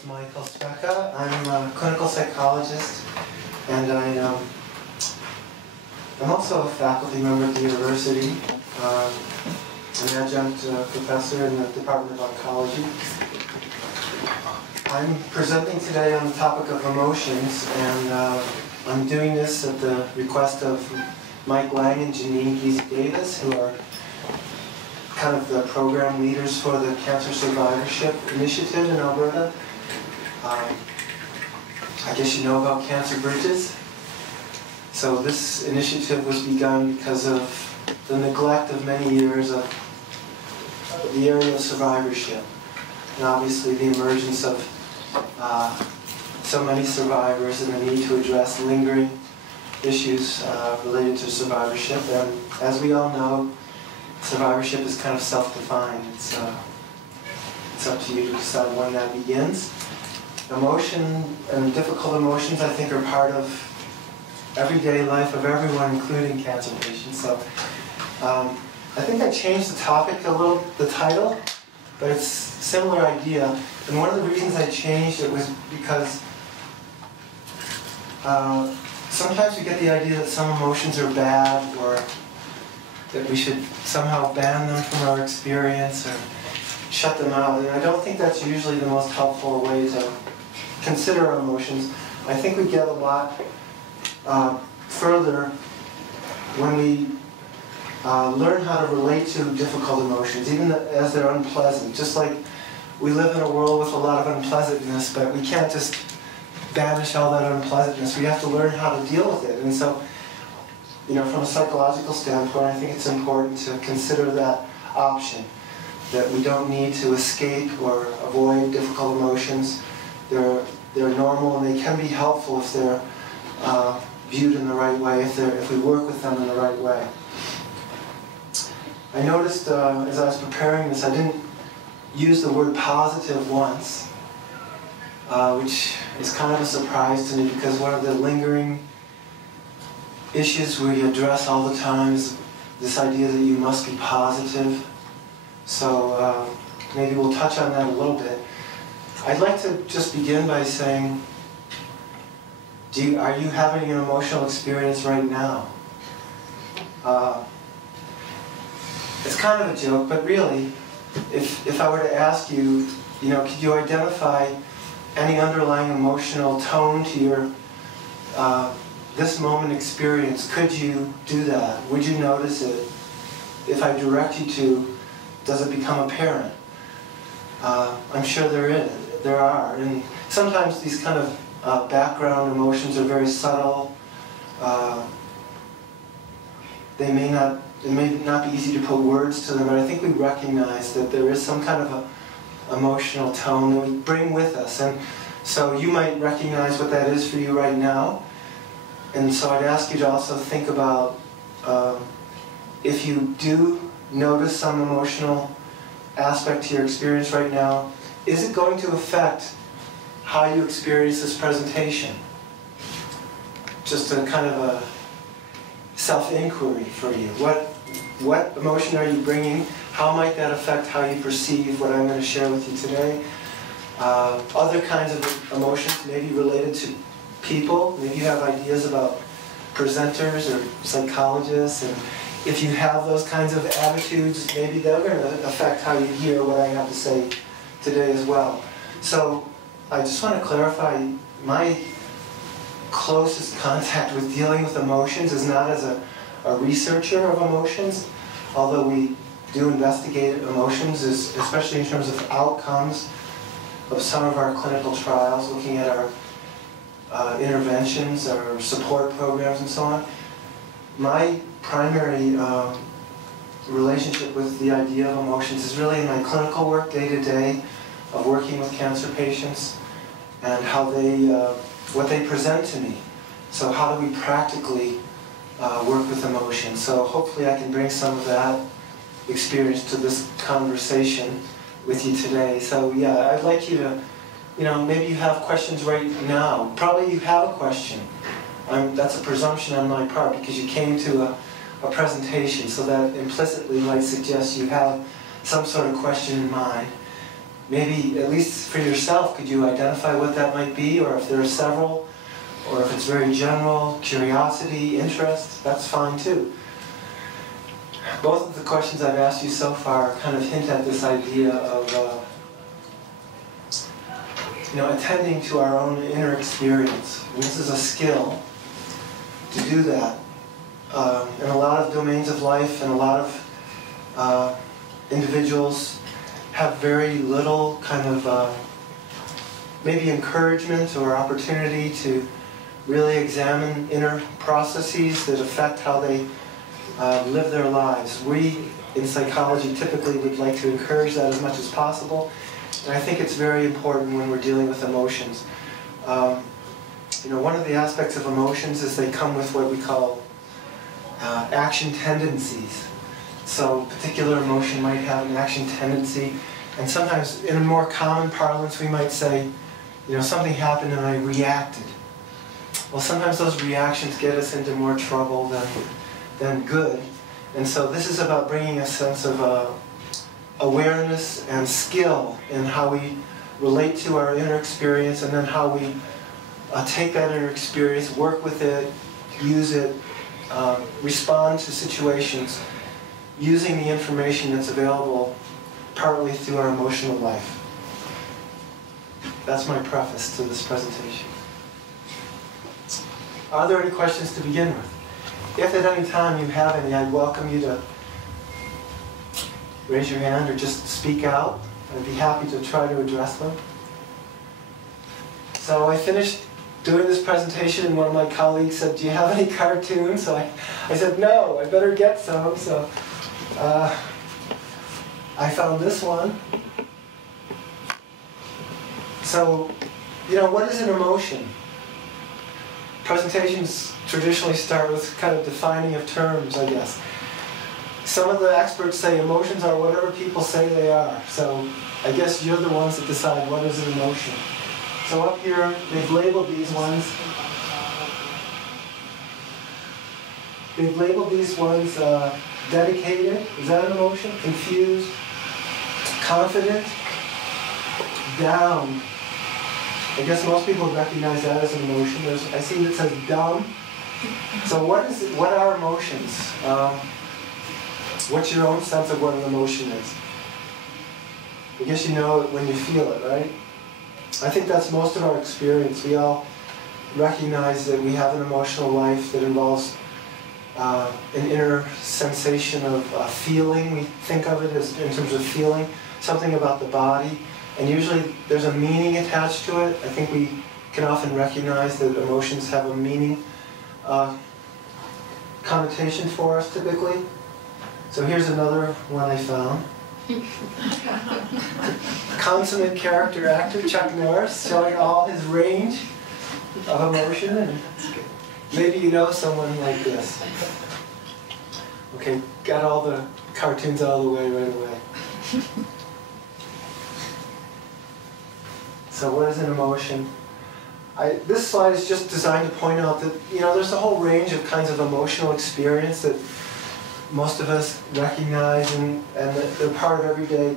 is Michael Speca. I'm a clinical psychologist, and I'm also a faculty member at the university. An adjunct professor in the Department of Oncology. I'm presenting today on the topic of emotions, and I'm doing this at the request of Mike Lang and Janine Giese-Davis, who are kind of the program leaders for the Cancer Survivorship initiative in Alberta. I guess you know about CancerBridges. So this initiative was begun because of the neglect of many years of the area of survivorship, and obviously the emergence of so many survivors and the need to address lingering issues related to survivorship. And as we all know, survivorship is kind of self-defined. It's up to you to decide when that begins. Emotion and difficult emotions, I think, are part of everyday life of everyone, including cancer patients. So I think I changed the topic a little, the title, but it's a similar idea. And one of the reasons I changed it was because sometimes we get the idea that some emotions are bad, or that we should somehow ban them from our experience or shut them out. And I don't think that's usually the most helpful way to consider our emotions. I think we get a lot further when we learn how to relate to difficult emotions, even as they're unpleasant. Just like we live in a world with a lot of unpleasantness, but we can't just banish all that unpleasantness. We have to learn how to deal with it. And so, you know, from a psychological standpoint, I think it's important to consider that option, that we don't need to escape or avoid difficult emotions. They're normal, and they can be helpful if they're viewed in the right way, if we work with them in the right way. I noticed as I was preparing this, I didn't use the word positive once, which is kind of a surprise to me, because one of the lingering issues we address all the time is this idea that you must be positive. So maybe we'll touch on that a little bit. I'd like to just begin by saying, are you having an emotional experience right now? It's kind of a joke, but really, if I were to ask you, could you identify any underlying emotional tone to your this moment experience? Could you do that? Would you notice it? If I direct you to, does it become apparent? I'm sure there are. And sometimes these kind of background emotions are very subtle. It may not be easy to put words to them, but I think we recognize that there is some kind of a emotional tone that we bring with us. And so you might recognize what that is for you right now. And so I'd ask you to also think about if you do notice some emotional aspect to your experience right now, is it going to affect how you experience this presentation? Just a kind of a self-inquiry for you. What emotion are you bringing? How might that affect how you perceive what I'm going to share with you today? Other kinds of emotions may be related to people. Maybe you have ideas about presenters or psychologists, and if you have those kinds of attitudes, maybe they're going to affect how you hear what I have to say today as well. So I just want to clarify, my closest contact with dealing with emotions is not as a researcher of emotions, although we do investigate emotions, especially in terms of outcomes of some of our clinical trials, looking at our interventions, our support programs, and so on. My primary relationship with the idea of emotions is really in my clinical work day to day, of working with cancer patients and how what they present to me. So how do we practically work with emotions? So hopefully I can bring some of that experience to this conversation with you today. So yeah, I'd like you to, maybe you have questions right now. Probably you have a question. That's a presumption on my part, because you came to a presentation, so that implicitly might suggest you have some sort of question in mind. maybe, at least for yourself, could you identify what that might be, or if there are several, or if it's very general, curiosity, interest, that's fine too. Both of the questions I've asked you so far kind of hint at this idea of attending to our own inner experience. And this is a skill to do that. In a lot of domains of life, and a lot of individuals have very little kind of maybe encouragement or opportunity to really examine inner processes that affect how they live their lives. We, in psychology, typically would like to encourage that as much as possible, and I think it's very important when we're dealing with emotions. One of the aspects of emotions is they come with what we call action tendencies. So a particular emotion might have an action tendency, and sometimes in a more common parlance we might say, something happened and I reacted. Well, sometimes those reactions get us into more trouble than good. And so this is about bringing a sense of awareness and skill in how we relate to our inner experience, and then how we take that inner experience, work with it, use it, respond to situations using the information that's available partly through our emotional life. That's my preface to this presentation. Are there any questions to begin with? If at any time you have any, I'd welcome you to raise your hand or just speak out. I'd be happy to try to address them. So I finished doing this presentation, and one of my colleagues said, "Do you have any cartoons?" So I said, "No, I better get some." So I found this one. So, what is an emotion? Presentations traditionally start with kind of defining of terms, I guess. Some of the experts say emotions are whatever people say they are. So I guess you're the ones that decide what is an emotion. So up here, they've labeled these ones. They've labeled these ones dedicated. Is that an emotion? Confused. Confident. Down. I guess most people recognize that as an emotion. I see that says dumb. So what are emotions? What's your own sense of what an emotion is? I guess you know it when you feel it, right? I think that's most of our experience. We all recognize that we have an emotional life that involves an inner sensation of feeling. We think of it as in terms of feeling, something about the body. And usually there's a meaning attached to it. I think we can often recognize that emotions have a meaning connotation for us typically. So here's another one I found. Consummate character actor Chuck Norris, showing all his range of emotion. And maybe you know someone like this. Okay, got all the cartoons out of the way right away. So what is an emotion? This slide is just designed to point out that there's a whole range of kinds of emotional experience that most of us recognize, and they're part of everyday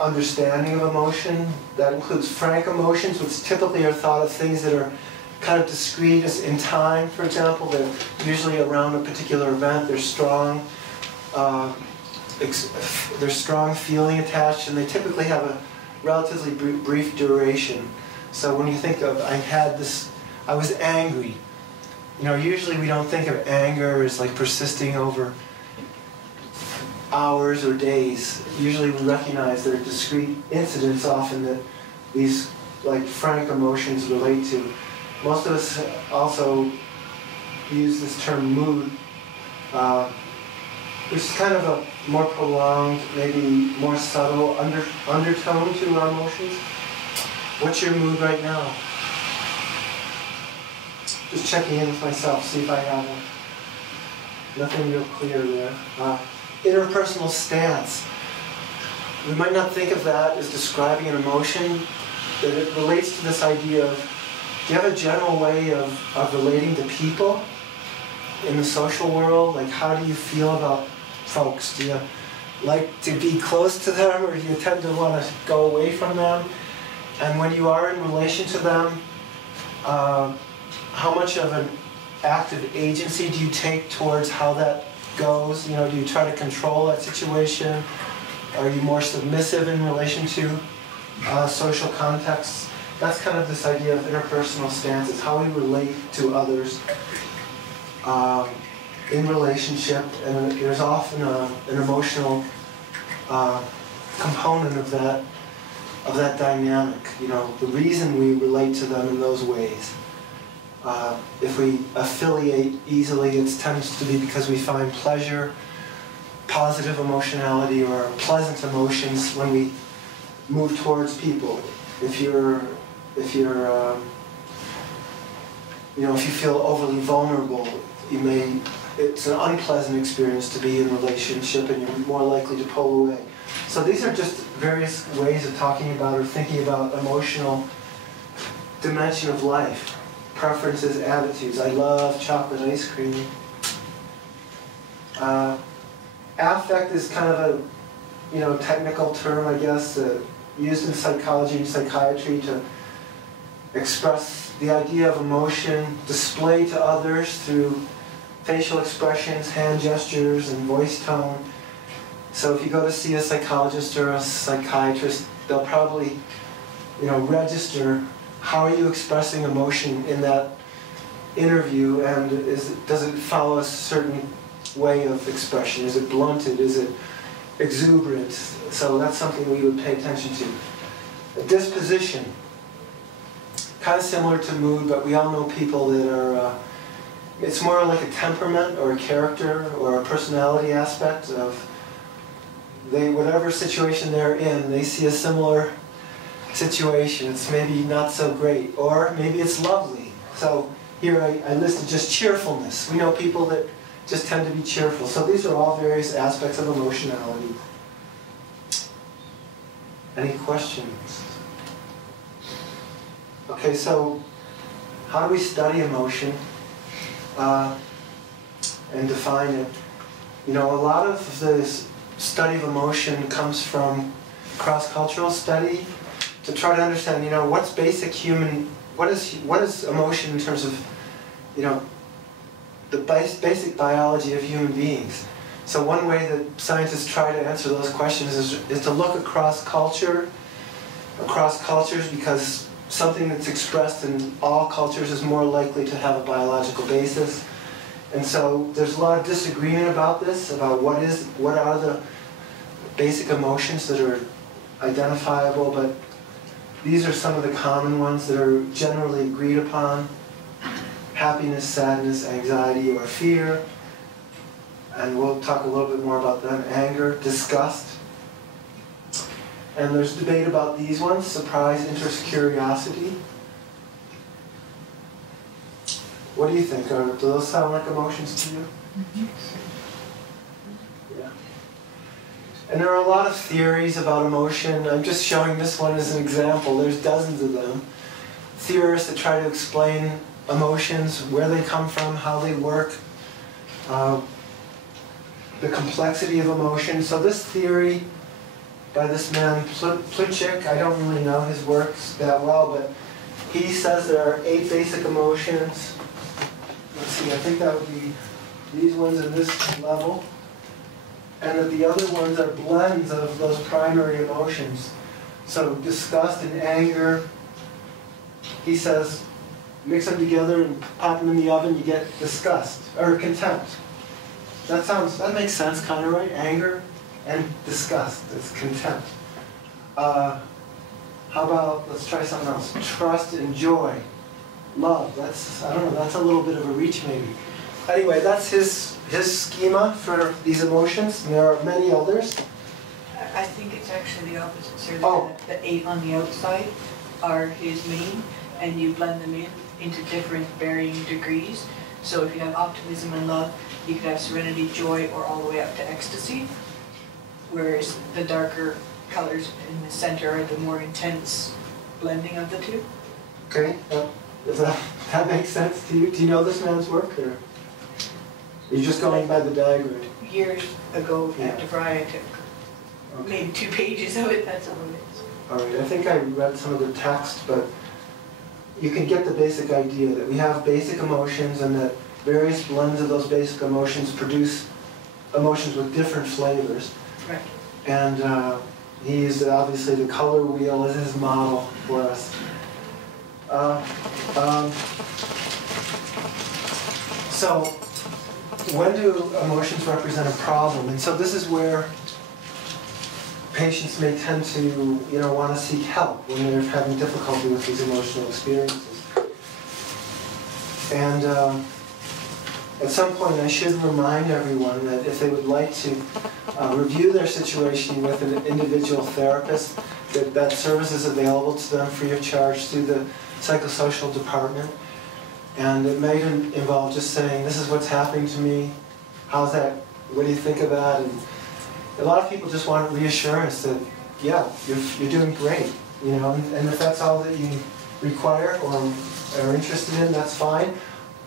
understanding of emotion. That includes frank emotions, which typically are thought of things that are kind of discrete in time, for example. They're usually around a particular event. There's strong feeling attached, and they typically have a relatively brief duration. So when you think of, I was angry. Usually we don't think of anger as like persisting over hours or days. Usually we recognize there are discrete incidents often that these like frank emotions relate to. Most of us also use this term mood, which is kind of a more prolonged, maybe more subtle undertone to our emotions. What's your mood right now? Just checking in with myself, see if I have nothing real clear there. Interpersonal stance. We might not think of that as describing an emotion, but it relates to this idea of, do you have a general way of relating to people in the social world? Like, how do you feel about folks? Do you like to be close to them, or do you tend to want to go away from them? And when you are in relation to them, how much of an active agency do you take towards how that goes? You know, do you try to control that situation? Are you more submissive in relation to social contexts? That's kind of this idea of interpersonal stances, how we relate to others in relationship, and there's often an emotional component of that dynamic. You know, the reason we relate to them in those ways. If we affiliate easily, it tends to be because we find pleasure, positive emotionality, or pleasant emotions when we move towards people. If you feel overly vulnerable, it's an unpleasant experience to be in a relationship, and you're more likely to pull away. So these are just various ways of talking about or thinking about emotional dimension of life. Preferences, attitudes. I love chocolate ice cream. Affect is kind of a technical term, I guess, used in psychology and psychiatry to express the idea of emotion displayed to others through facial expressions, hand gestures, and voice tone. So if you go to see a psychologist or a psychiatrist, they'll probably, register how are you expressing emotion in that interview, and does it follow a certain way of expression? Is it blunted? Is it exuberant? So that's something we would pay attention to. A disposition, kind of similar to mood, but we all know people that are, it's more like a temperament or a character or a personality aspect of whatever situation they're in, they see a similar situation. It's maybe not so great, or maybe it's lovely. So here I listed just cheerfulness. We know people that just tend to be cheerful. So these are all various aspects of emotionality. Any questions? Okay, so how do we study emotion and define it? A lot of the study of emotion comes from cross-cultural study to try to understand, what's basic human, what is emotion in terms of, the basic biology of human beings. So one way that scientists try to answer those questions is to look across cultures, because something that's expressed in all cultures is more likely to have a biological basis. And so there's a lot of disagreement about this, about what are the basic emotions that are identifiable, but these are some of the common ones that are generally agreed upon: happiness, sadness, anxiety, or fear. And we'll talk a little bit more about them. Anger, disgust. And there's debate about these ones: surprise, interest, curiosity. What do you think? Do those sound like emotions to you? Yeah. And there are a lot of theories about emotion. I'm just showing this one as an example. There's dozens of them. Theorists that try to explain emotions, where they come from, how they work, the complexity of emotion. So this theory by this man, Plutchik, I don't really know his works that well, but he says there are 8 basic emotions. Let's see, I think that would be these ones in this level. And that the other ones are blends of those primary emotions. So disgust and anger, he says, mix them together and pop them in the oven, you get disgust, or contempt. That makes sense, kind of, right? Anger and disgust, it's contempt. How about, let's try something else. Trust and joy. Love, I don't know, that's a little bit of a reach maybe. Anyway, that's his schema for these emotions, and there are many others. I think it's actually the opposite, sir. The 8 on the outside are his main, and you blend them into different varying degrees. So if you have optimism and love, you could have serenity, joy, or all the way up to ecstasy. Whereas the darker colors in the center are the more intense blending of the two. Okay, does that make sense to you? Do you know this man's work, or are you just going by the diagram? Years ago at DeVry, I took maybe 2 pages of it, that's all it is. All right, I think I read some of the text, but you can get the basic idea that we have basic emotions and that various blends of those basic emotions produce emotions with different flavors. Right. And he used obviously the color wheel as his model for us. So when do emotions represent a problem? And so this is where patients may tend to, want to seek help when they're having difficulty with these emotional experiences. And at some point, I should remind everyone that if they would like to review their situation with an individual therapist, that service is available to them free of charge through the psychosocial department. And it may involve just saying, this is what's happening to me, how's that, what do you think of that? And a lot of people just want reassurance that, yeah, you're doing great, and if that's all that you require or are interested in, that's fine.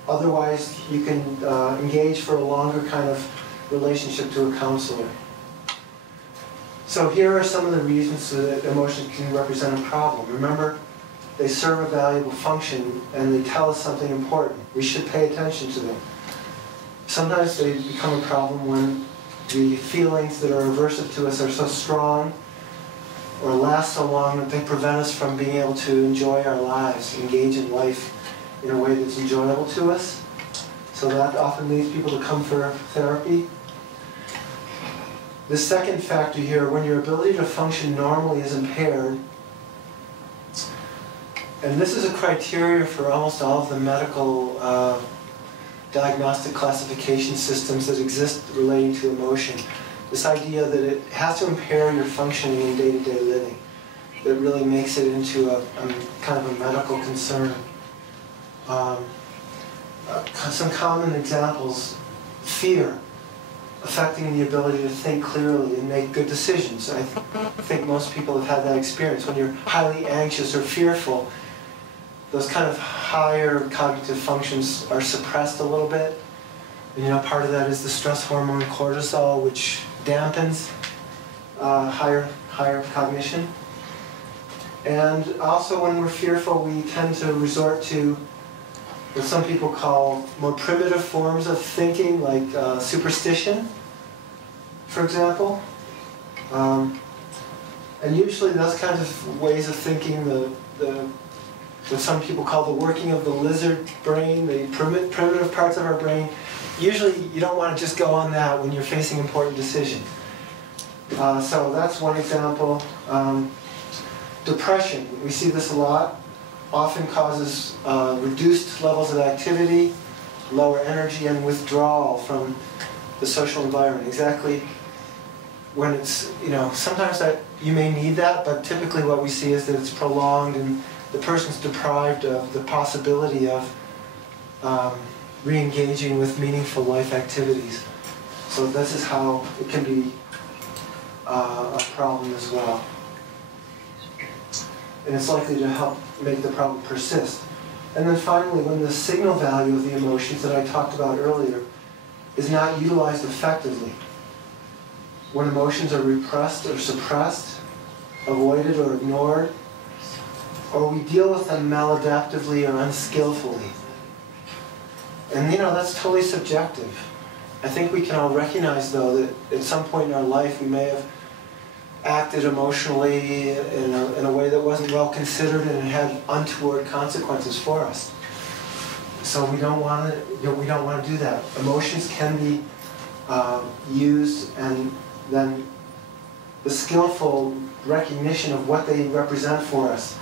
Otherwise, you can engage for a longer kind of relationship to a counselor. So here are some of the reasons that emotions can represent a problem. Remember, they serve a valuable function and they tell us something important. We should pay attention to them. Sometimes they become a problem when the feelings that are aversive to us are so strong or last so long that they prevent us from being able to enjoy our lives, engage in life in a way that's enjoyable to us. So that often leads people to come for therapy. The second factor here, when your ability to function normally is impaired, and this is a criteria for almost all of the medical diagnostic classification systems that exist relating to emotion. This idea that it has to impair your functioning in day-to-day living, that really makes it into a kind of a medical concern. Some common examples: fear, affecting the ability to think clearly and make good decisions. I think most people have had that experience. When you're highly anxious or fearful, those kind of higher cognitive functions are suppressed a little bit. And, part of that is the stress hormone cortisol, which dampens higher cognition. And also when we're fearful, we tend to resort to what some people call more primitive forms of thinking, like superstition, for example. And usually those kinds of ways of thinking, what some people call the working of the lizard brain, the primitive parts of our brain, usually you don't want to just go on that when you're facing important decisions. So that's one example. Depression, we see this a lot, often causes reduced levels of activity, lower energy, and withdrawal from the social environment. Exactly when it's, sometimes that you may need that, but typically what we see is that it's prolonged and the person's deprived of the possibility of re-engaging with meaningful life activities. So this is how it can be a problem as well. And it's likely to help make the problem persist. And then finally, when the signal value of the emotions that I talked about earlier is not utilized effectively, when emotions are repressed or suppressed, avoided or ignored, or we deal with them maladaptively or unskillfully. And that's totally subjective. I think we can all recognize, though, that at some point in our life we may have acted emotionally in a way that wasn't well considered and it had untoward consequences for us. So we don't want to do that. Emotions can be used, and then the skillful recognition of what they represent for us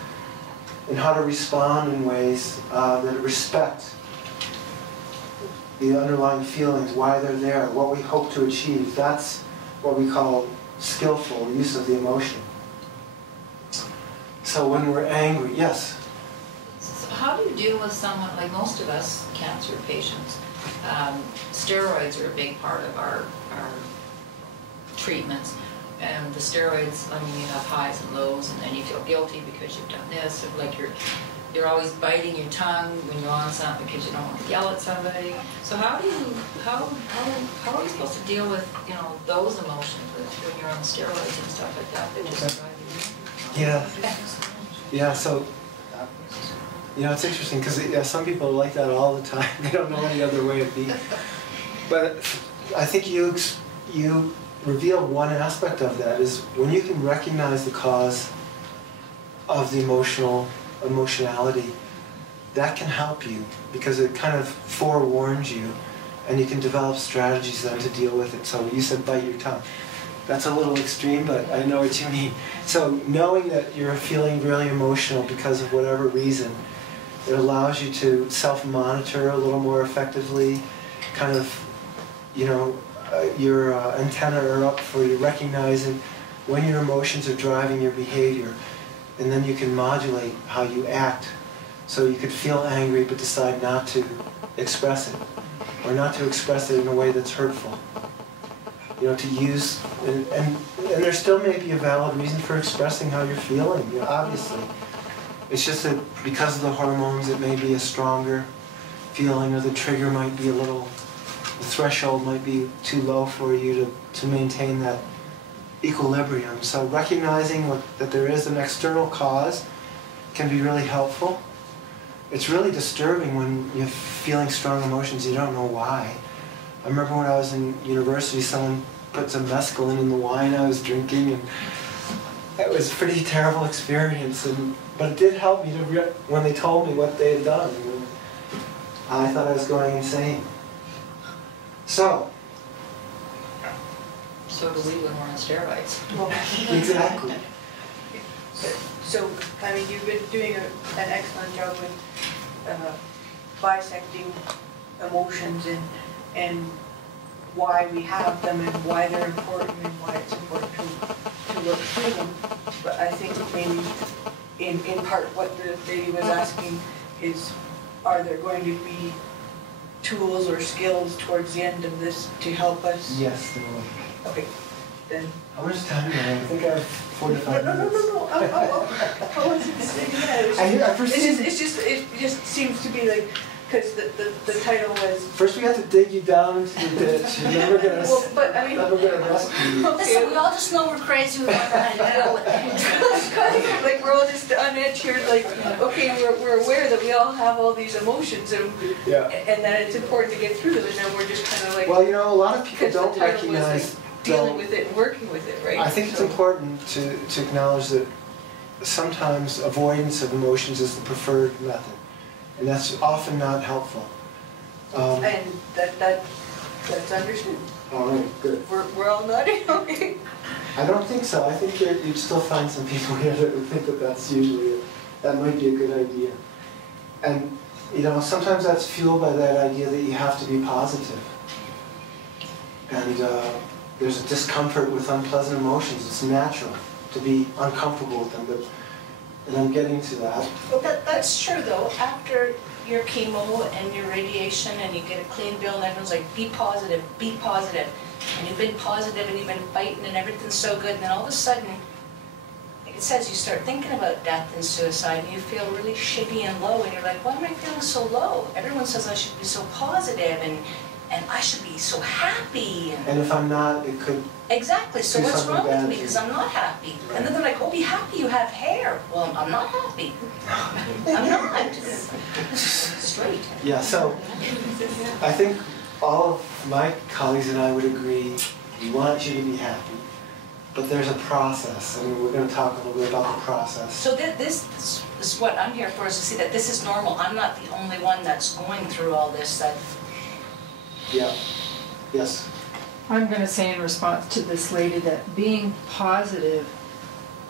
and how to respond in ways that respect the underlying feelings, why they're there, what we hope to achieve. That's what we call skillful use of the emotion. So when we're angry, yes? So how do you deal with someone, like most of us cancer patients, steroids are a big part of our treatments. And the steroids, you have highs and lows, and then you feel guilty because you've done this, or like you're always biting your tongue when you're on something because you don't want to yell at somebody. So how are you supposed to deal with, you know, those emotions when you're on steroids and stuff like that? They just drive you. Yeah. So, you know, it's interesting because some people are like that all the time. They don't know any other way of being. But I think you reveal one aspect of that is when you can recognize the cause of the emotionality, that can help you because it kind of forewarns you, and you can develop strategies then to deal with it. So you said bite your tongue. That's a little extreme, but I know what you mean. So knowing that you're feeling really emotional because of whatever reason, it allows you to self-monitor a little more effectively, kind of, you know, your antenna are up for you recognizing when your emotions are driving your behavior, and then you can modulate how you act. So you could feel angry but decide not to express it, or not to express it in a way that's hurtful. You know, to use, and there still may be a valid reason for expressing how you're feeling, you know, obviously. It's just that because of the hormones, it may be a stronger feeling, or the trigger might be a little, the threshold might be too low for you to maintain that equilibrium. So recognizing that there is an external cause can be really helpful. It's really disturbing when you're feeling strong emotions, you don't know why. I remember when I was in university, someone put some mescaline in the wine I was drinking, and it was a pretty terrible experience. But it did help me when they told me what they had done. And I thought I was going insane. So do we when we're on steroids. Well, exactly. So, I mean, you've been doing an excellent job with bisecting emotions and why we have them and why they're important and why it's important to work through them. But I think maybe in part what the lady was asking is, are there going to be tools or skills towards the end of this to help us? Yes, there will. Okay, then. How much time do I have? I think I have 45 No. minutes. I wasn't saying that. It just seems to be like, because the title was. First, we have to dig you down into the ditch. You're never gonna. Well, but I mean. Never gonna rescue you. Listen, we all just know we're crazy. We want to deal with it. Like we're all just on edge here. Like, okay, we're aware that we all have all these emotions, and that it's important to get through them, and then we're just kind of like. Well, you know, a lot of people don't recognize. Dealing with it and working with it, right? I think it's important to acknowledge that sometimes avoidance of emotions is the preferred method, and that's often not helpful. And that's understood. All right, good. We're all nodding, okay? I don't think so. I think you'd still find some people here that would think that that's usually that might be a good idea. And you know, sometimes that's fueled by that idea that you have to be positive. And there's a discomfort with unpleasant emotions. It's natural to be uncomfortable with them, and I'm getting to that. Well, that's true though. After your chemo and your radiation and you get a clean bill and everyone's like, be positive, and you've been positive and you've been fighting and everything's so good, and then all of a sudden, like it says, you start thinking about death and suicide and you feel really shitty and low, and you're like, why am I feeling so low? Everyone says I should be so positive and I should be so happy. And if I'm not, it could. Exactly, so do what's something wrong with bad me to because you. I'm not happy? Right. And then they're like, oh, be happy, you have hair. Well, I'm not happy. I'm not. Straight. Yeah, so I think all of my colleagues and I would agree, we want you to be happy, but there's a process, and we're going to talk a little bit about the process. So this is what I'm here for, is to see that this is normal. I'm not the only one that's going through all this. Yeah. Yes. I'm going to say in response to this lady that being positive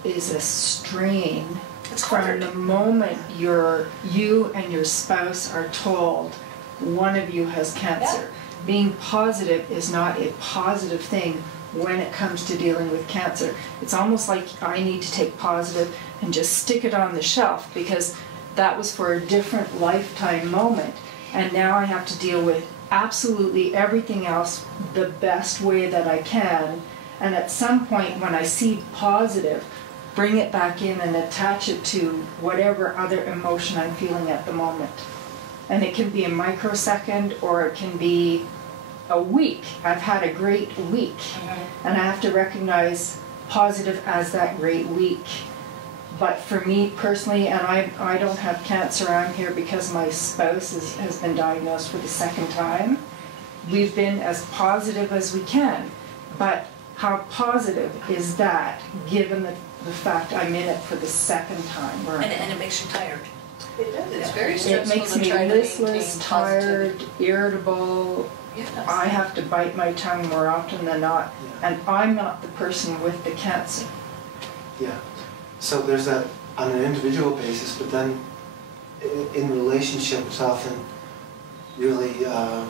is a strain It's from hard. the moment you and your spouse are told one of you has cancer. Being positive is not a positive thing when it comes to dealing with cancer. It's almost like I need to take positive and just stick it on the shelf because that was for a different lifetime moment, and now I have to deal with absolutely everything else the best way that I can. And at some point when I see positive, bring it back in and attach it to whatever other emotion I'm feeling at the moment. And it can be a microsecond or it can be a week. I've had a great week. And I have to recognize positive as that great week. But for me personally, and I don't have cancer, I'm here because my spouse has been diagnosed for the second time. We've been as positive as we can. But how positive is that, given the fact I'm in it for the second time? And it makes you tired. It does. It's very It stressful makes to me try to listless, maintain tired, positivity. irritable. Yes. I have to bite my tongue more often than not, and I'm not the person with the cancer. Yeah. So there's that on an individual basis, but then in relationship, it's often really a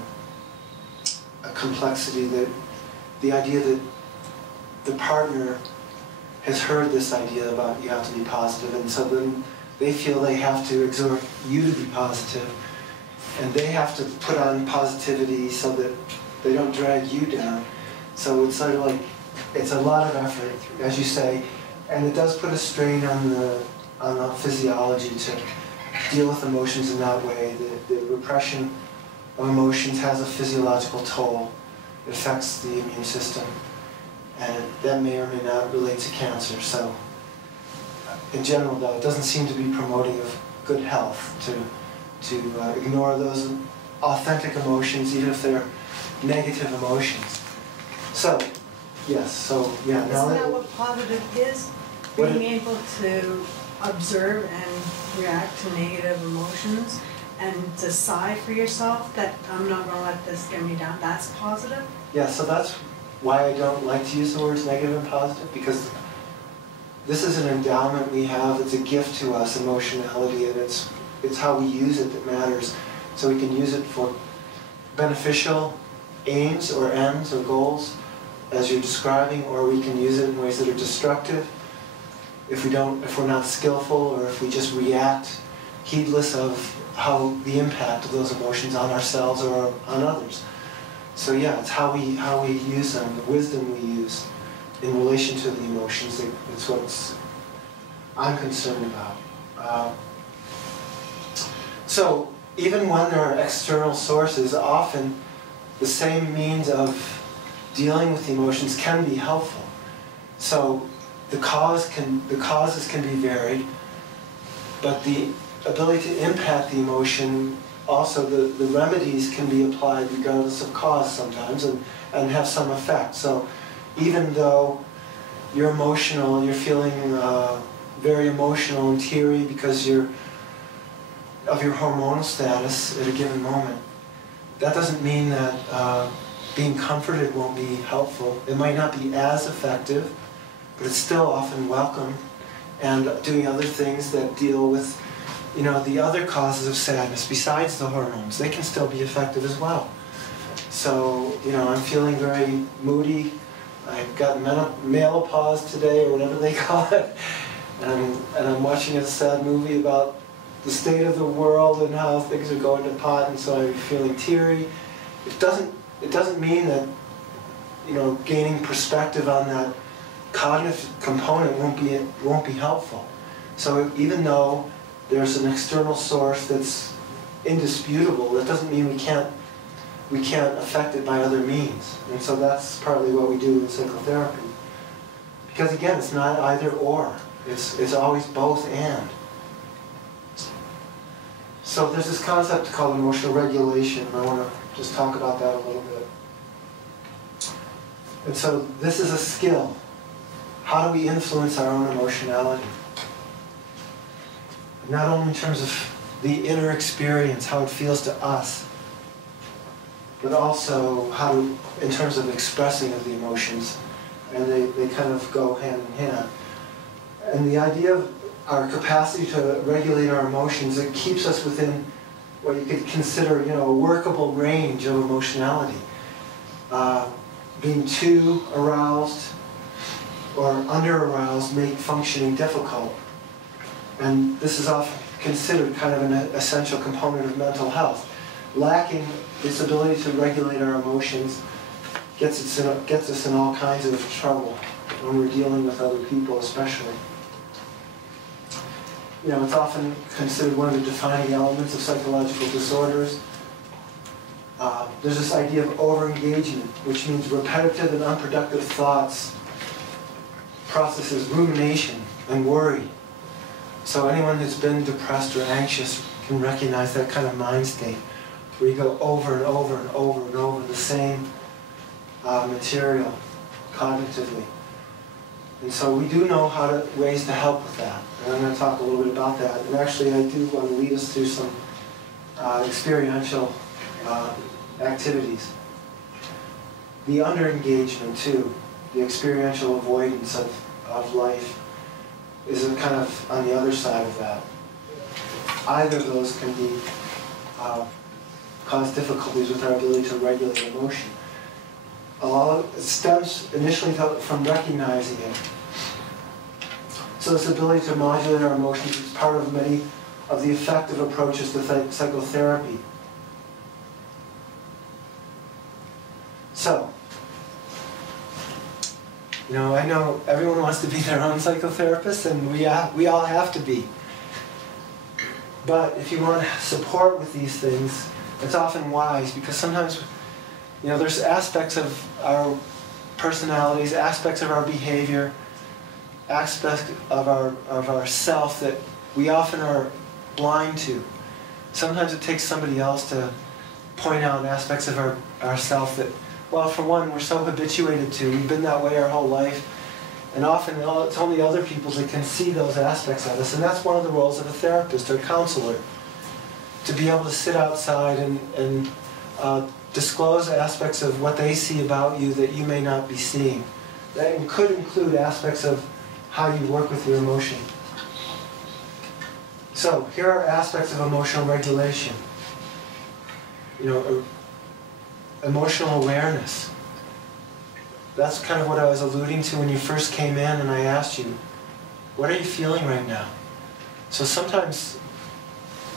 complexity that the idea that the partner has heard this idea about you have to be positive, and so then they feel they have to exhort you to be positive, and they have to put on positivity so that they don't drag you down. So it's sort of like, it's a lot of effort, as you say, and it does put a strain on the physiology to deal with emotions in that way. The repression of emotions has a physiological toll. It affects the immune system, and that may or may not relate to cancer. So in general, though, it doesn't seem to be promoting of good health to ignore those authentic emotions, even if they're negative emotions. So, yes, so yeah. Now Isn't that what positive is? Being able to observe and react to negative emotions and decide for yourself that I'm not going to let this get me down. That's positive? Yeah, so that's why I don't like to use the words negative and positive, because this is an endowment we have. It's a gift to us, emotionality, and it's how we use it that matters. So we can use it for beneficial aims or ends or goals, as you're describing, or we can use it in ways that are destructive if we're not skillful, or if we just react heedless of how the impact of those emotions on ourselves or on others. So yeah, it's how we use them, the wisdom we use in relation to the emotions. That's what I'm concerned about. So even when there are external sources, often the same means of dealing with the emotions can be helpful. So the causes can be varied, but the ability to impact the emotion, also the remedies can be applied regardless of cause sometimes, and have some effect. So even though you're emotional, you're feeling very emotional and teary because of your hormonal status at a given moment, that doesn't mean that being comforted won't be helpful. It might not be as effective, but it's still often welcome. And doing other things that deal with, the other causes of sadness besides the hormones, they can still be effective as well. So, I'm feeling very moody. I've got menopause today, or whatever they call it, and I'm watching a sad movie about the state of the world and how things are going to pot, and so I'm feeling teary. It doesn't mean that gaining perspective on that cognitive component won't be helpful. So even though there's an external source that's indisputable, that doesn't mean we can't affect it by other means. And so that's partly what we do in psychotherapy. Because again, it's not either or. It's always both and. So there's this concept called emotional regulation, and I want to just talk about that a little bit. And so this is a skill. How do we influence our own emotionality? Not only in terms of the inner experience, how it feels to us, but also in terms of expressing of the emotions. And they kind of go hand in hand. And the idea of our capacity to regulate our emotions, it keeps us within what you could consider, a workable range of emotionality. Being too aroused or under-aroused make functioning difficult. And this is often considered kind of an essential component of mental health. Lacking this ability to regulate our emotions gets us in all kinds of trouble when we're dealing with other people, especially. it's often considered one of the defining elements of psychological disorders. There's this idea of over-engagement, which means repetitive and unproductive thoughts, processes, rumination, and worry. So anyone who's been depressed or anxious can recognize that kind of mind state, where you go over and over and over and over the same material cognitively. And so we do know ways to help with that. And I'm going to talk a little bit about that. And actually I do want to lead us through some experiential activities. The under-engagement too, the experiential avoidance of life is a kind of on the other side of that. Either of those can be cause difficulties with our ability to regulate emotion. A lot of it stems initially from recognizing it. So this ability to modulate our emotions is part of many of the effective approaches to psychotherapy. So, I know everyone wants to be their own psychotherapist, and we all have to be. But if you want support with these things, it's often wise, because sometimes, there's aspects of our personalities, aspects of our behavior, aspects of our self that we often are blind to. Sometimes it takes somebody else to point out aspects of our self that, well, for one, we're so habituated to. We've been that way our whole life. And often it's only other people that can see those aspects of us. And that's one of the roles of a therapist or counselor, to be able to sit outside and disclose aspects of what they see about you that you may not be seeing. That could include aspects of how you work with your emotion. So here are aspects of emotional regulation. Emotional awareness. That's kind of what I was alluding to when you first came in and I asked you, what are you feeling right now? So sometimes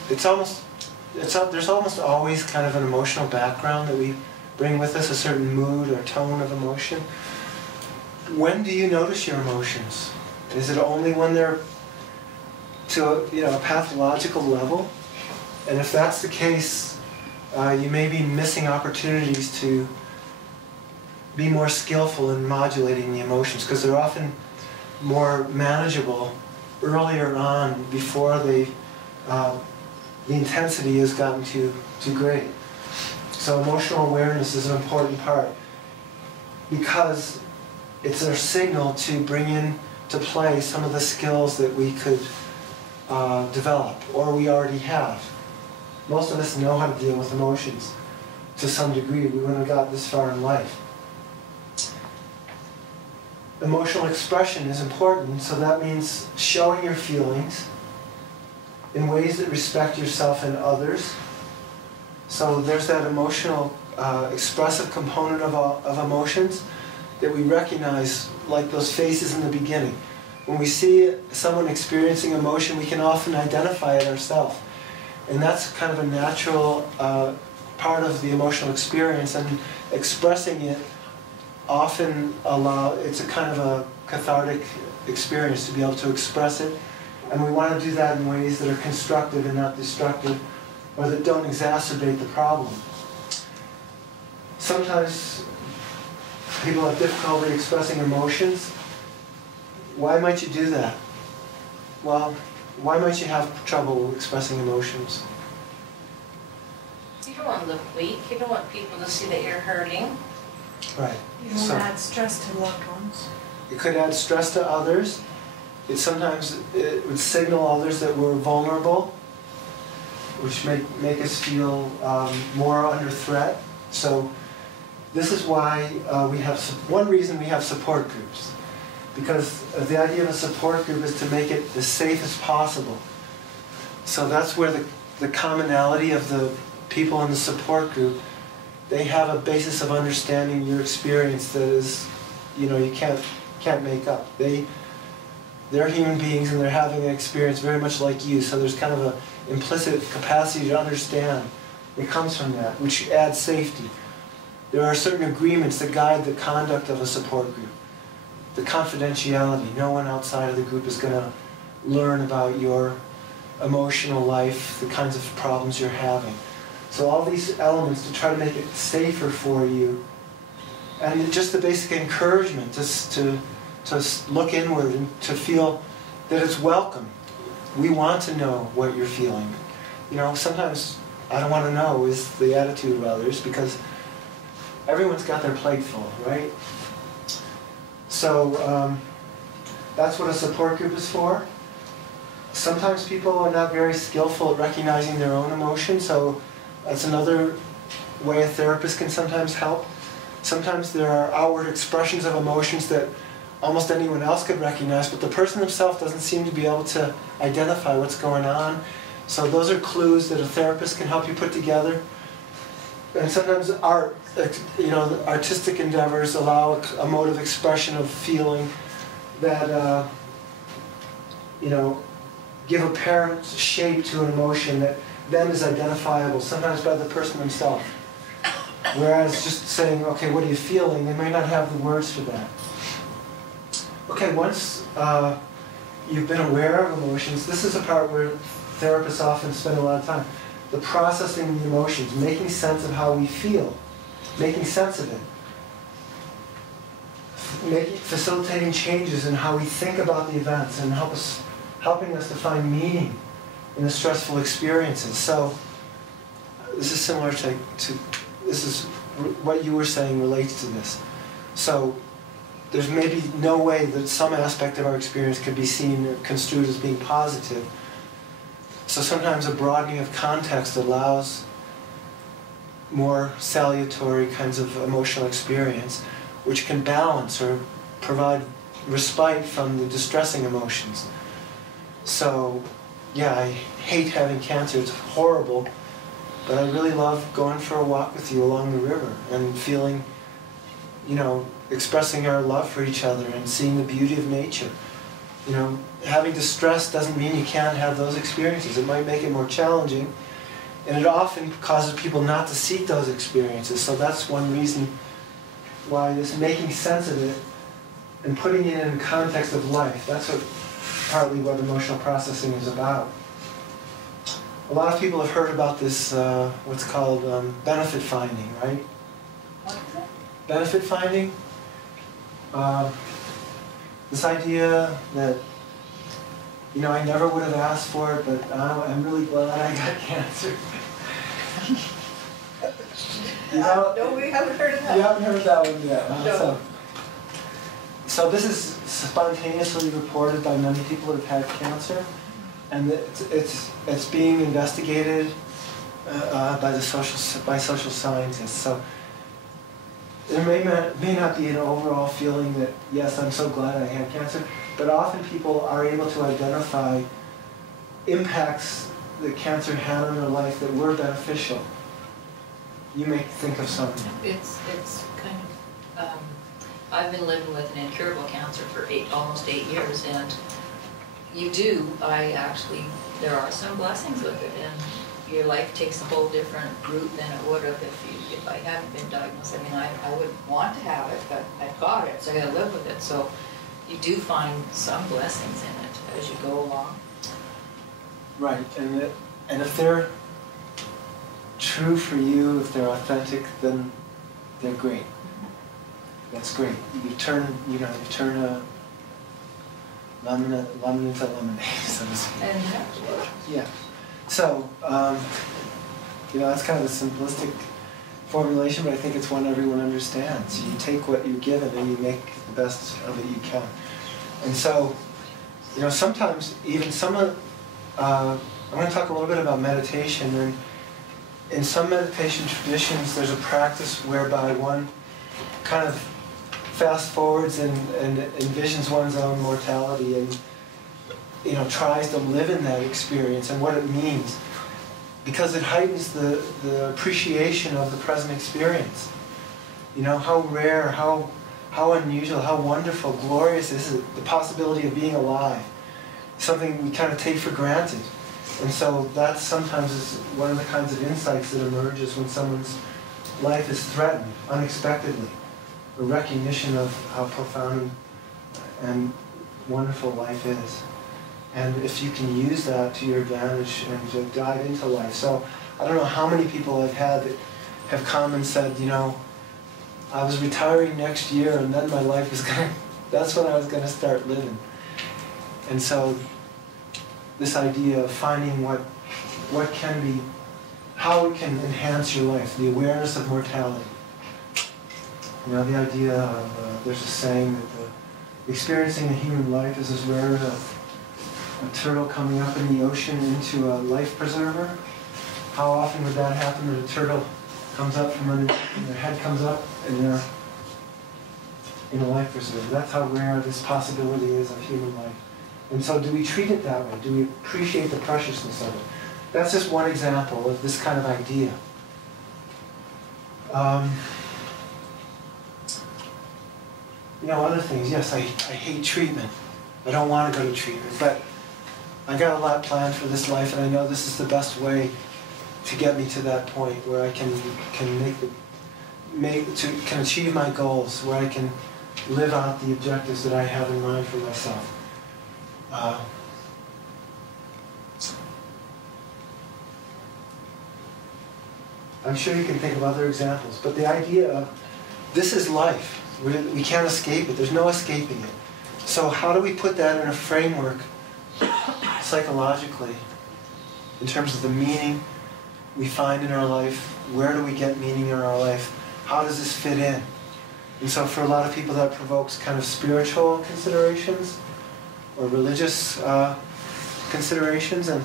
there's almost always kind of an emotional background that we bring with us, a certain mood or tone of emotion. When do you notice your emotions? Is it only when they're to a pathological level? And if that's the case, you may be missing opportunities to be more skillful in modulating the emotions, because they're often more manageable earlier on, before the intensity has gotten too great. So emotional awareness is an important part, because it's our signal to bring in to play some of the skills that we could develop, or we already have. Most of us know how to deal with emotions to some degree. We wouldn't have got this far in life. Emotional expression is important, so that means showing your feelings in ways that respect yourself and others. So there's that emotional, expressive component of emotions that we recognize, like those faces in the beginning. When we see someone experiencing emotion, we can often identify it ourselves. And that's kind of a natural part of the emotional experience, and expressing it often it's a kind of a cathartic experience to be able to express it. And we want to do that in ways that are constructive and not destructive, or that don't exacerbate the problem. Sometimes people have difficulty expressing emotions. Why might you do that? Well, why might you have trouble expressing emotions? You don't want to look weak. You don't want people to see that you're hurting. Right. You don't want to add stress to loved ones. It could add stress to others. Sometimes it would signal others that we're vulnerable, which make us feel more under threat. So this is why one reason we have support groups. Because the idea of a support group is to make it as safe as possible. So that's where the commonality of the people in the support group, they have a basis of understanding your experience that is, you can't make up. They're human beings, and they're having an experience very much like you, so there's kind of an implicit capacity to understand that comes from that, which adds safety. There are certain agreements that guide the conduct of a support group. The confidentiality, no one outside of the group is going to learn about your emotional life, the kinds of problems you're having. So all these elements to try to make it safer for you. And just the basic encouragement, just to look inward and to feel that it's welcome. We want to know what you're feeling. You know, sometimes I don't want to know is the attitude of others, because everyone's got their plate full, right? So that's what a support group is for. Sometimes people are not very skillful at recognizing their own emotions, so that's another way a therapist can sometimes help. Sometimes there are outward expressions of emotions that almost anyone else could recognize, but the person himself doesn't seem to be able to identify what's going on. So those are clues that a therapist can help you put together. And sometimes art, you know, artistic endeavors allow a mode of expression of feeling that, you know, give apparent shape to an emotion that then is identifiable, sometimes by the person themselves. Whereas just saying, okay, what are you feeling, they may not have the words for that. Okay, once you've been aware of emotions, this is a part where therapists often spend a lot of time. The processing the emotions, making sense of how we feel, making sense of it. Facilitating changes in how we think about the events and helping us to find meaning in the stressful experiences. So this is similar to this is what you were saying relates to this. So there's maybe no way that some aspect of our experience can be seen or construed as being positive. So sometimes a broadening of context allows more salutary kinds of emotional experience, which can balance or provide respite from the distressing emotions. So, yeah, I hate having cancer, it's horrible, but I really love going for a walk with you along the river and feeling, you know, expressing our love for each other and seeing the beauty of nature. You know, having distress doesn't mean you can't have those experiences. It might make it more challenging, and it often causes people not to seek those experiences. So that's one reason why this making sense of it and putting it in the context of life, that's partly what emotional processing is about. A lot of people have heard about this, what's called benefit finding, right? What is it? Benefit finding? This idea that, you know, I never would have asked for it, but I'm really glad I got cancer. You know, No, we haven't heard of that. you haven't heard that one yet, huh? No. So this is spontaneously reported by many people who have had cancer, and it's being investigated by social scientists. So there may not be an overall feeling that, yes, I'm so glad I had cancer, but often people are able to identify impacts that cancer had on their life that were beneficial. You may think of something. It's kind of, I've been living with an incurable cancer for almost 8 years, and there are some blessings with it, and your life takes a whole different route than it would have if I hadn't been diagnosed. I mean, I would want to have it, but I've got it, so I gotta live with it. So you do find some blessings in it as you go along. Right, and if they're true for you, if they're authentic, then they're great. That's great. You turn a lemon into lemonade, so to speak. And Yeah. So, you know, that's kind of a simplistic formulation, but I think it's one everyone understands. You take what you're given and you make the best of it you can. And so, you know, sometimes even I'm going to talk a little bit about meditation. And in some meditation traditions, there's a practice whereby one kind of fast forwards and envisions one's own mortality and, you know, tries to live in that experience and what it means, because it heightens the appreciation of the present experience. You know, how rare, how unusual, how wonderful, glorious is it, the possibility of being alive, something we kind of take for granted. And so that sometimes is one of the kinds of insights that emerges when someone's life is threatened unexpectedly, a recognition of how profound and wonderful life is. and if you can use that to your advantage and to dive into life. So I don't know how many people I've had that have come and said, you know, I was retiring next year and then my life was gonna, that's when I was gonna start living. And so this idea of finding what can be, how it can enhance your life, the awareness of mortality. You know, the idea of, there's a saying that experiencing a human life is as rare as a turtle coming up in the ocean into a life preserver. How often would that happen that a turtle comes up from under, and their head comes up and they're in a life preserver? That's how rare this possibility is of human life. And so do we treat it that way? Do we appreciate the preciousness of it? That's just one example of this kind of idea. You know, other things, yes, I hate treatment. I don't want to go to treatment, but I got a lot planned for this life, and I know this is the best way to get me to that point where I can achieve my goals, where I can live out the objectives that I have in mind for myself. I'm sure you can think of other examples, but the idea of this is life. We can't escape it. There's no escaping it. So how do we put that in a framework psychologically in terms of the meaning we find in our life? Where do we get meaning in our life? How does this fit in? And so for a lot of people that provokes kind of spiritual considerations or religious considerations, and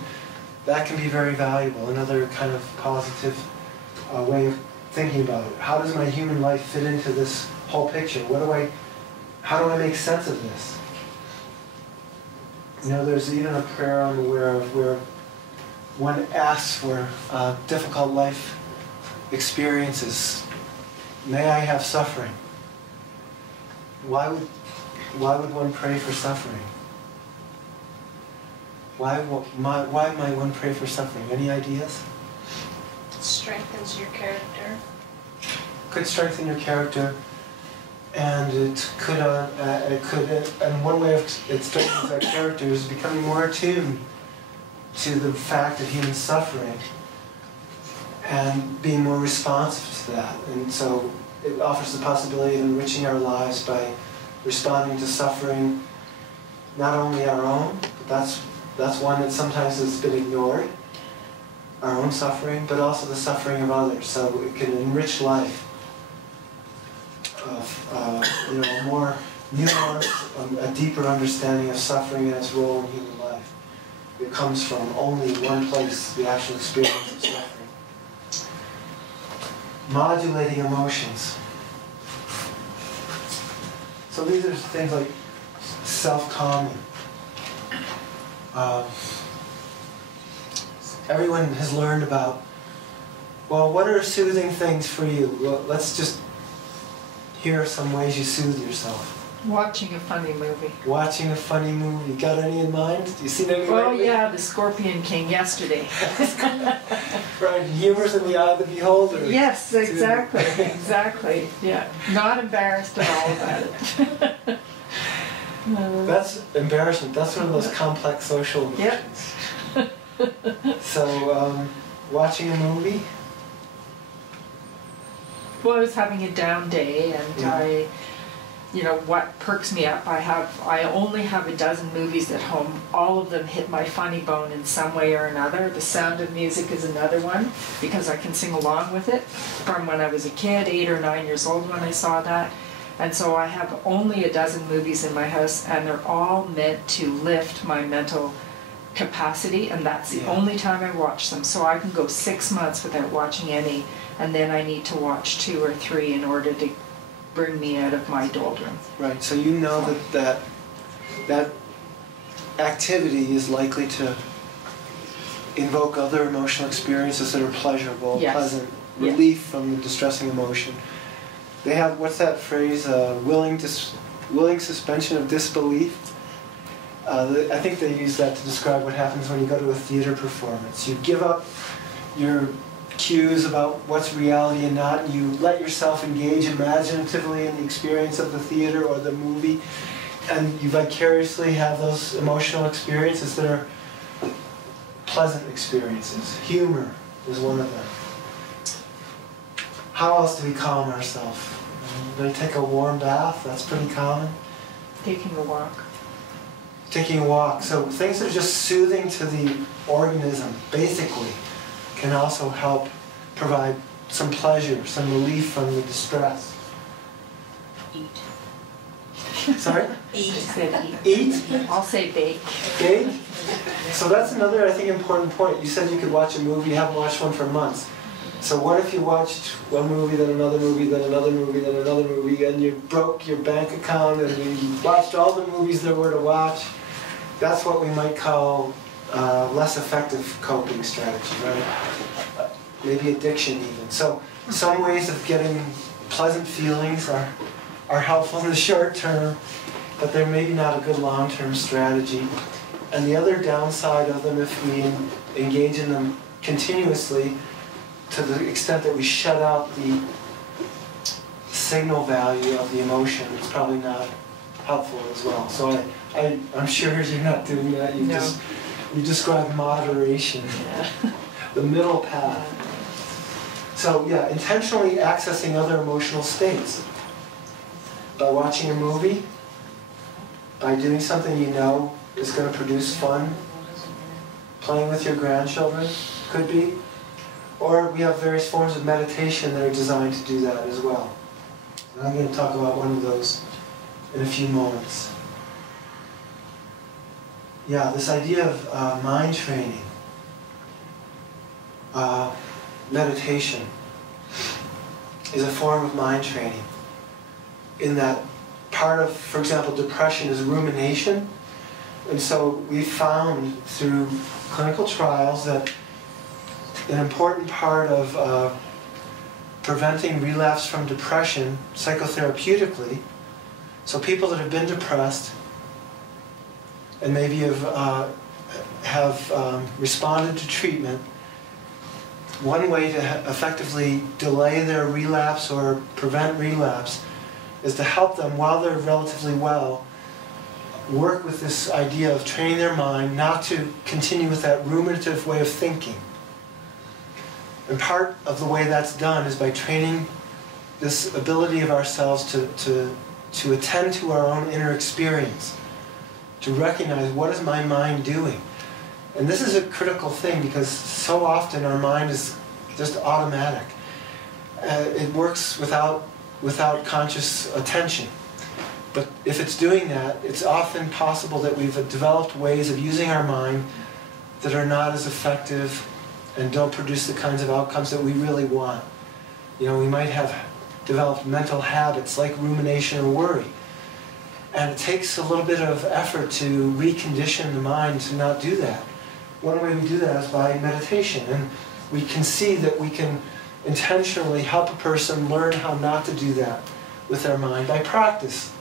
that can be very valuable. Another kind of positive way of thinking about it. How does my human life fit into this whole picture? How do I make sense of this? You know, there's even a prayer I'm aware of where one asks for difficult life experiences. May I have suffering? Why would one pray for suffering? Why might one pray for suffering? Any ideas? It strengthens your character. Could strengthen your character, and it could, and one way of it strengthens our character is becoming more attuned to the fact of human suffering and being more responsive to that. And so it offers the possibility of enriching our lives by responding to suffering, not only our own, but that's one that sometimes has been ignored, our own suffering, but also the suffering of others. So it can enrich life of a more nuanced, a deeper understanding of suffering and its role in human life. It comes from only one place, the actual experience of suffering. Modulating emotions. So these are things like self-calming. Everyone has learned about, well, what are soothing things for you? Well, let's just hear some ways you soothe yourself. Watching a funny movie. Watching a funny movie. Got any in mind? Do you see any? Oh yeah, The Scorpion King yesterday. Right, humor's in the eye of the beholder. Yes, exactly, exactly. Yeah, not embarrassed at all about it. That's embarrassment. That's one of those complex social emotions. Yep. So, watching a movie. Well, I was having a down day, and what perks me up, I only have a dozen movies at home. All of them hit my funny bone in some way or another. The Sound of Music is another one, because I can sing along with it from when I was a kid, 8 or 9 years old when I saw that. And so I have only a dozen movies in my house, and they're all meant to lift my mental capacity, and that's the only time I watch them. So I can go 6 months without watching any, and then I need to watch 2 or 3 in order to bring me out of my doldrum. Right, so you know that activity is likely to invoke other emotional experiences that are pleasurable, pleasant, relief from the distressing emotion. They have, what's that phrase, willing suspension of disbelief? I think they use that to describe what happens when you go to a theater performance. You give up your cues about what's reality and not, and you let yourself engage imaginatively in the experience of the theater or the movie, and you vicariously have those emotional experiences that are pleasant experiences. Humor is one of them. How else do we calm ourselves? They take a warm bath, that's pretty common. Taking a walk. Taking a walk. So things that are just soothing to the organism, basically, can also help provide some pleasure, some relief from the distress. Eat. Sorry? Eat. I said eat. Eat? I'll say bake. Bake? So that's another, I think, important point. You said you could watch a movie, you haven't watched one for months. So what if you watched one movie, then another movie, then another movie, then another movie, and you broke your bank account and you watched all the movies there were to watch? That's what we might call less effective coping strategy, right? Maybe addiction even. So some ways of getting pleasant feelings are helpful in the short term, but they're maybe not a good long-term strategy. And the other downside of them, if we engage in them continuously, to the extent that we shut out the signal value of the emotion, it's probably not helpful as well. So I'm sure you're not doing that. You describe moderation, the middle path. So yeah, intentionally accessing other emotional states. By watching a movie, by doing something you know is going to produce fun, playing with your grandchildren, could be. Or we have various forms of meditation that are designed to do that as well. And I'm going to talk about one of those in a few moments. Yeah, this idea of mind training, meditation, is a form of mind training. In that part of, for example, depression is rumination. And so we found through clinical trials that an important part of preventing relapse from depression psychotherapeutically, so people that have been depressed and maybe have responded to treatment, one way to effectively delay their relapse or prevent relapse is to help them while they're relatively well work with this idea of training their mind not to continue with that ruminative way of thinking. And part of the way that's done is by training this ability of ourselves to attend to our own inner experience, to recognize what is my mind doing. And this is a critical thing because so often our mind is just automatic. It works without conscious attention. But if it's doing that, it's often possible that we've developed ways of using our mind that are not as effective and don't produce the kinds of outcomes that we really want. You know, we might have developed mental habits like rumination or worry. And it takes a little bit of effort to recondition the mind to not do that. One way we do that is by meditation. And we can see that we can intentionally help a person learn how not to do that with their mind by practice.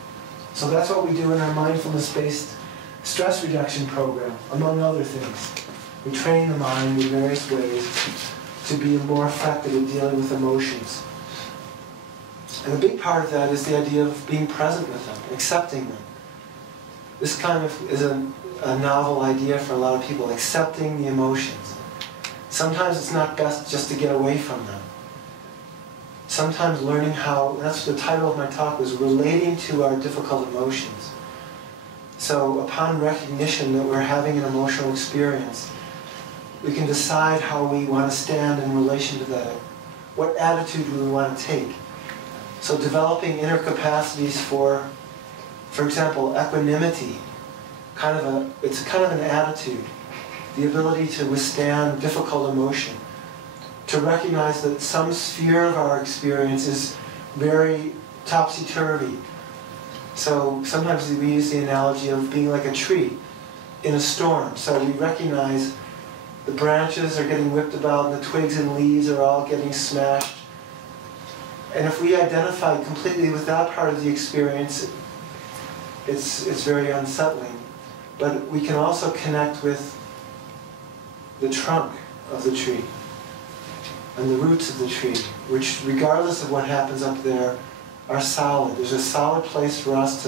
So that's what we do in our mindfulness-based stress reduction program, among other things. We train the mind in various ways to be more effective at dealing with emotions. And a big part of that is the idea of being present with them, accepting them. This kind of is a novel idea for a lot of people, accepting the emotions. Sometimes it's not best just to get away from them. Sometimes learning how, that's the title of my talk, was relating to our difficult emotions. So upon recognition that we're having an emotional experience, we can decide how we want to stand in relation to that, what attitude we want to take. So developing inner capacities for example, equanimity, it's kind of an attitude, the ability to withstand difficult emotion, to recognize that some sphere of our experience is very topsy-turvy. So sometimes we use the analogy of being like a tree in a storm. So we recognize the branches are getting whipped about and the twigs and leaves are all getting smashed. And if we identify completely with that part of the experience, it's very unsettling. But we can also connect with the trunk of the tree and the roots of the tree, which, regardless of what happens up there, are solid. There's a solid place for us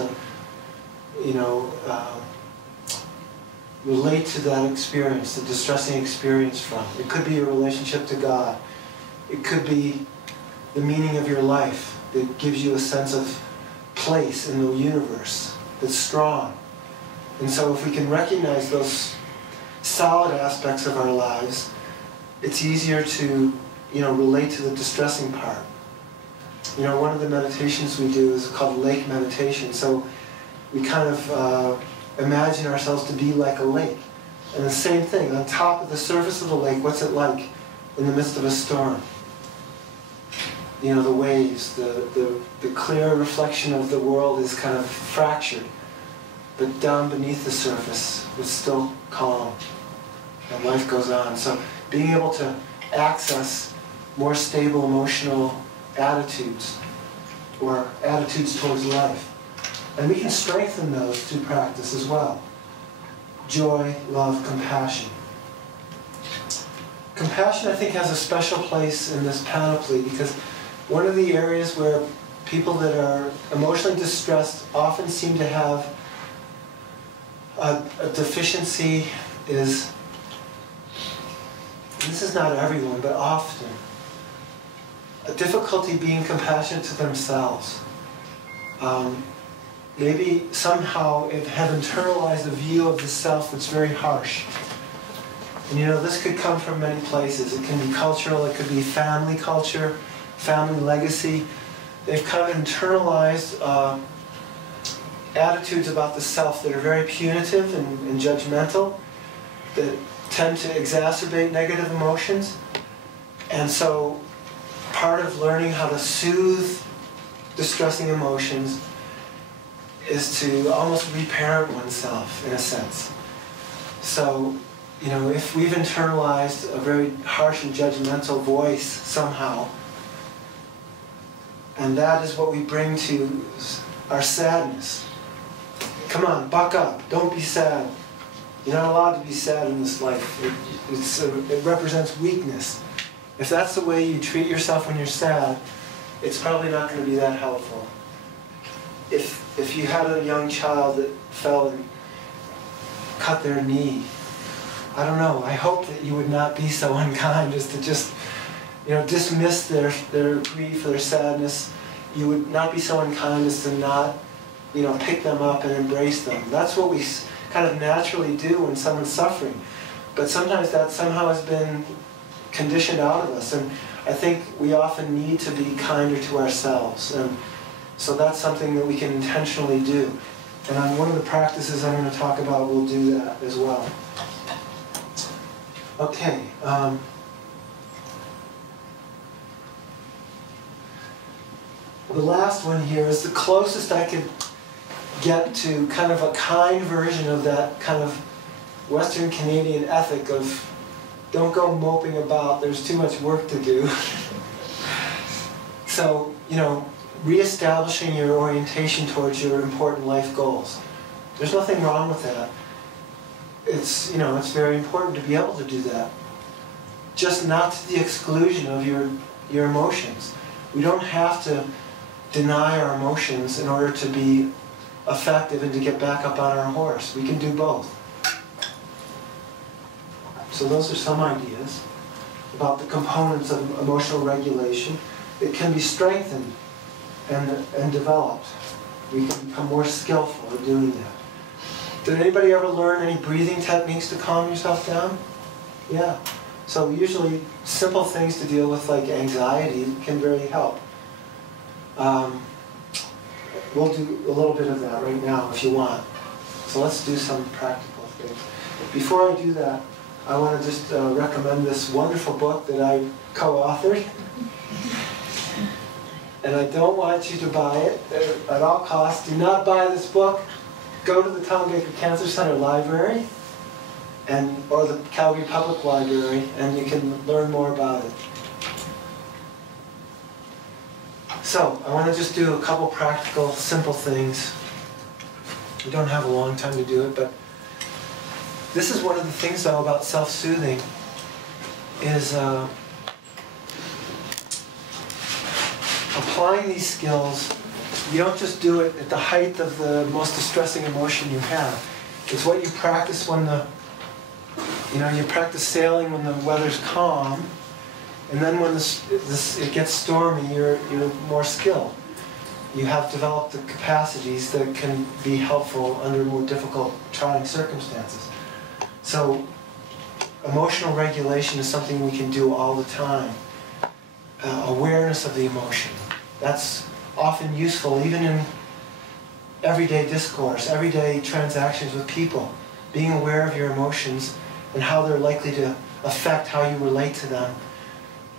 relate to that experience, the distressing experience from. It could be your relationship to God. It could be the meaning of your life that gives you a sense of place in the universe that's strong. And so if we can recognize those solid aspects of our lives, it's easier to, relate to the distressing part. One of the meditations we do is called lake meditation. So we kind of imagine ourselves to be like a lake. And the same thing, on top of the surface of the lake, what's it like in the midst of a storm? The waves, the clear reflection of the world is kind of fractured. But down beneath the surface, it's still calm. And life goes on. So being able to access more stable emotional attitudes, or attitudes towards life. And we can strengthen those through practice as well. Joy, love, compassion. Compassion, I think, has a special place in this panoply because one of the areas where people that are emotionally distressed often seem to have a deficiency is, this is not everyone, but often, a difficulty being compassionate to themselves. Maybe somehow have internalized a view of the self that's very harsh. And this could come from many places. It can be cultural, it could be family culture, family legacy. They've kind of internalized attitudes about the self that are very punitive and judgmental, that tend to exacerbate negative emotions. And so part of learning how to soothe distressing emotions is to almost reparent oneself, in a sense. So, if we've internalized a very harsh and judgmental voice somehow, and that is what we bring to our sadness. Come on, buck up, don't be sad. You're not allowed to be sad in this life. It represents weakness. If that's the way you treat yourself when you're sad, it's probably not going to be that helpful. If you had a young child that fell and cut their knee, I don't know, I hope that you would not be so unkind as to just, dismiss their grief or their sadness. You would not be so unkind as to not, pick them up and embrace them. That's what we kind of naturally do when someone's suffering. But sometimes that somehow has been conditioned out of us. And I think we often need to be kinder to ourselves. And so that's something that we can intentionally do. And on one of the practices I'm going to talk about, we'll do that as well. Okay. The last one here is the closest I could get to kind of a kind version of that kind of Western Canadian ethic of don't go moping about, there's too much work to do. So, reestablishing your orientation towards your important life goals. There's nothing wrong with that. It's very important to be able to do that. Just not to the exclusion of your emotions. We don't have to deny our emotions in order to be effective and to get back up on our horse. We can do both. So those are some ideas about the components of emotional regulation that can be strengthened and developed. We can become more skillful at doing that. Did anybody ever learn any breathing techniques to calm yourself down? Yeah. So usually simple things to deal with like anxiety can really help. We'll do a little bit of that right now if you want. So let's do some practical things. Before I do that, I want to just recommend this wonderful book that I co-authored. And I don't want you to buy it at all costs. Do not buy this book. Go to the Tom Baker Cancer Center Library or the Calgary Public Library, and you can learn more about it. So, I want to just do a couple practical, simple things. We don't have a long time to do it, but this is one of the things, though, about self-soothing, is applying these skills you don't just do it at the height of the most distressing emotion you have. It's what you practice when you practice sailing when the weather's calm, and then when it gets stormy, you're more skilled. You have developed the capacities that can be helpful under more difficult, trying circumstances. So emotional regulation is something we can do all the time. Awareness of the emotion. That's often useful even in everyday discourse, everyday transactions with people. Being aware of your emotions and how they're likely to affect how you relate to them,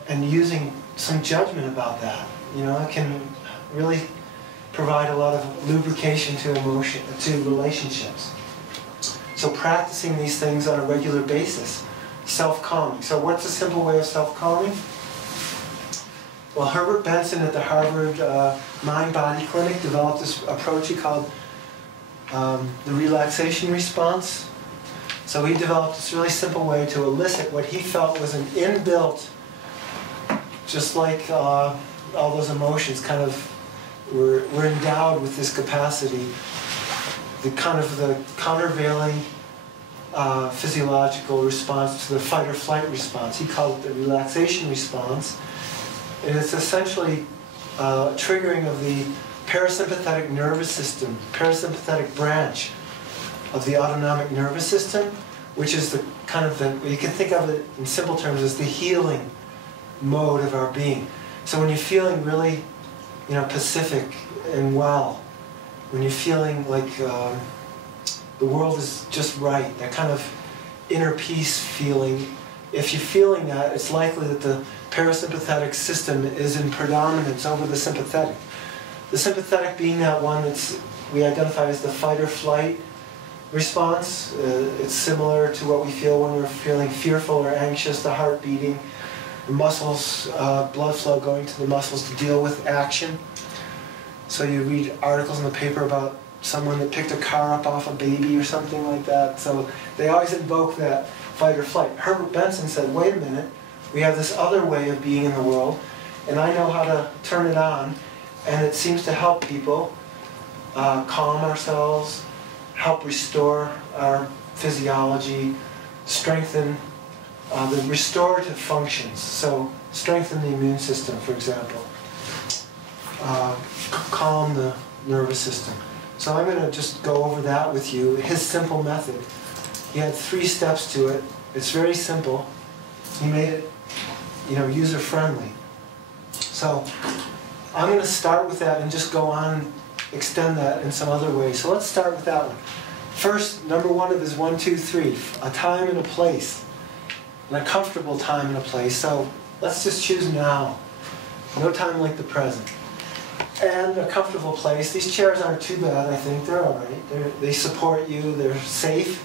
and using some judgment about that. It can really provide a lot of lubrication to relationships. So practicing these things on a regular basis. Self-calming. So what's a simple way of self-calming? Well, Herbert Benson at the Harvard Mind-Body Clinic developed this approach he called the relaxation response. So he developed this really simple way to elicit what he felt was an inbuilt, just like all those emotions kind of were endowed with this capacity, the countervailing physiological response to the fight or flight response. He called it the relaxation response. And it's essentially triggering of the parasympathetic nervous system, parasympathetic branch of the autonomic nervous system, which is you can think of it in simple terms as the healing mode of our being. So when you're feeling really, pacific and well, when you're feeling like the world is just right, that kind of inner peace feeling, if you're feeling that, it's likely that the parasympathetic system is in predominance over the sympathetic. The sympathetic being that one we identify as the fight or flight response. It's similar to what we feel when we're feeling fearful or anxious, the heart beating, the muscles, blood flow going to the muscles to deal with action. So you read articles in the paper about someone that picked a car up off a baby or something like that. So they always invoke that fight or flight. Herbert Benson said, wait a minute, we have this other way of being in the world, and I know how to turn it on, and it seems to help people calm ourselves, help restore our physiology, strengthen the restorative functions. So strengthen the immune system, for example. Calm the nervous system. So I'm going to just go over that with you. His simple method. He had 3 steps to it. It's very simple. He made it, user-friendly. So I'm going to start with that and just go on and extend that in some other ways. So let's start with that one. First, number 1 of his 1, 2, 3, a time and a place, and a comfortable time and a place. So let's just choose now. No time like the present. And a comfortable place. These chairs aren't too bad, I think. They're all right. They support you. They're safe.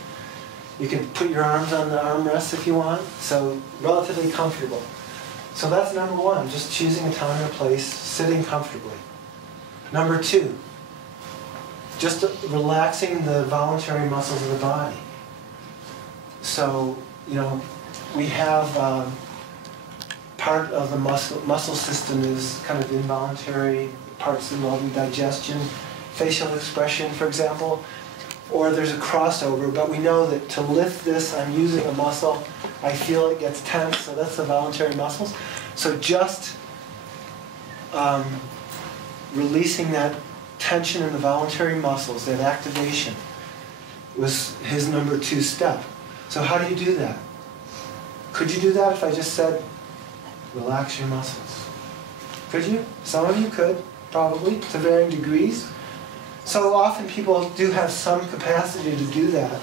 You can put your arms on the armrests if you want. So relatively comfortable. So that's number 1, just choosing a time and a place, sitting comfortably. Number 2, just relaxing the voluntary muscles of the body. So, we have part of the muscle system is kind of involuntary, parts involving digestion, facial expression, for example, or there's a crossover, but we know that to lift this, I'm using a muscle, I feel it gets tense, so that's the voluntary muscles. So just releasing that tension in the voluntary muscles, that activation, was his number 2 step. So how do you do that? Could you do that if I just said, relax your muscles? Could you? Some of you could, probably, to varying degrees. So often people do have some capacity to do that.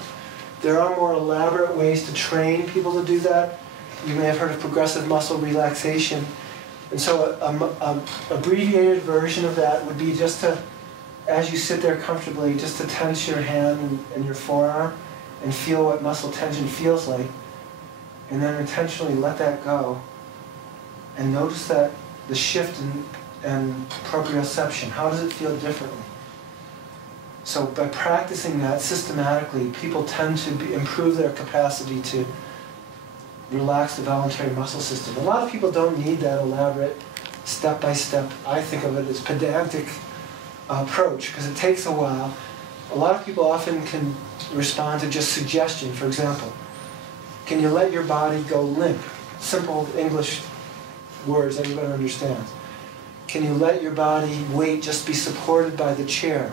There are more elaborate ways to train people to do that. You may have heard of progressive muscle relaxation. And so an abbreviated version of that would be just to, as you sit there comfortably, just to tense your hand and your forearm and feel what muscle tension feels like. And then intentionally let that go. And notice that the shift in proprioception. How does it feel differently? So by practicing that systematically, people tend to improve their capacity to relax the voluntary muscle system. A lot of people don't need that elaborate step-by-step, I think of it as pedantic approach, because it takes a while. A lot of people often can respond to just suggestion. For example, can you let your body go limp? Simple English words everybody understands. Can you let your body weight just be supported by the chair?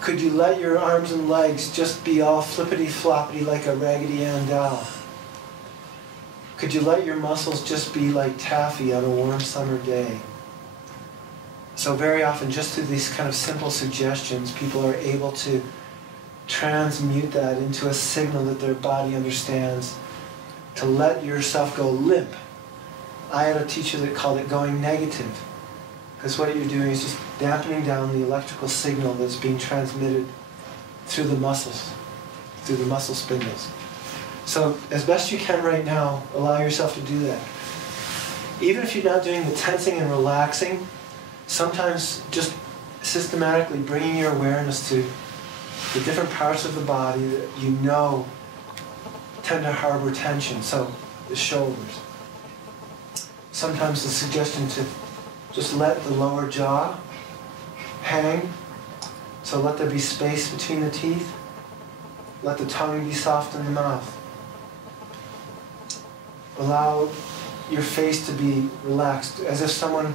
Could you let your arms and legs just be all flippity-floppity like a Raggedy Ann doll? Could you let your muscles just be like taffy on a warm summer day? So very often, just through these kind of simple suggestions, people are able to transmute that into a signal that their body understands, to let yourself go limp. I had a teacher that called it going negative, because what you're doing is just dampening down the electrical signal that's being transmitted through the muscles, through the muscle spindles. So as best you can right now, allow yourself to do that. Even if you're not doing the tensing and relaxing, sometimes just systematically bringing your awareness to the different parts of the body that you know tend to harbor tension. So the shoulders. Sometimes the suggestion to just let the lower jaw hang. So let there be space between the teeth. Let the tongue be soft in the mouth. Allow your face to be relaxed, as if someone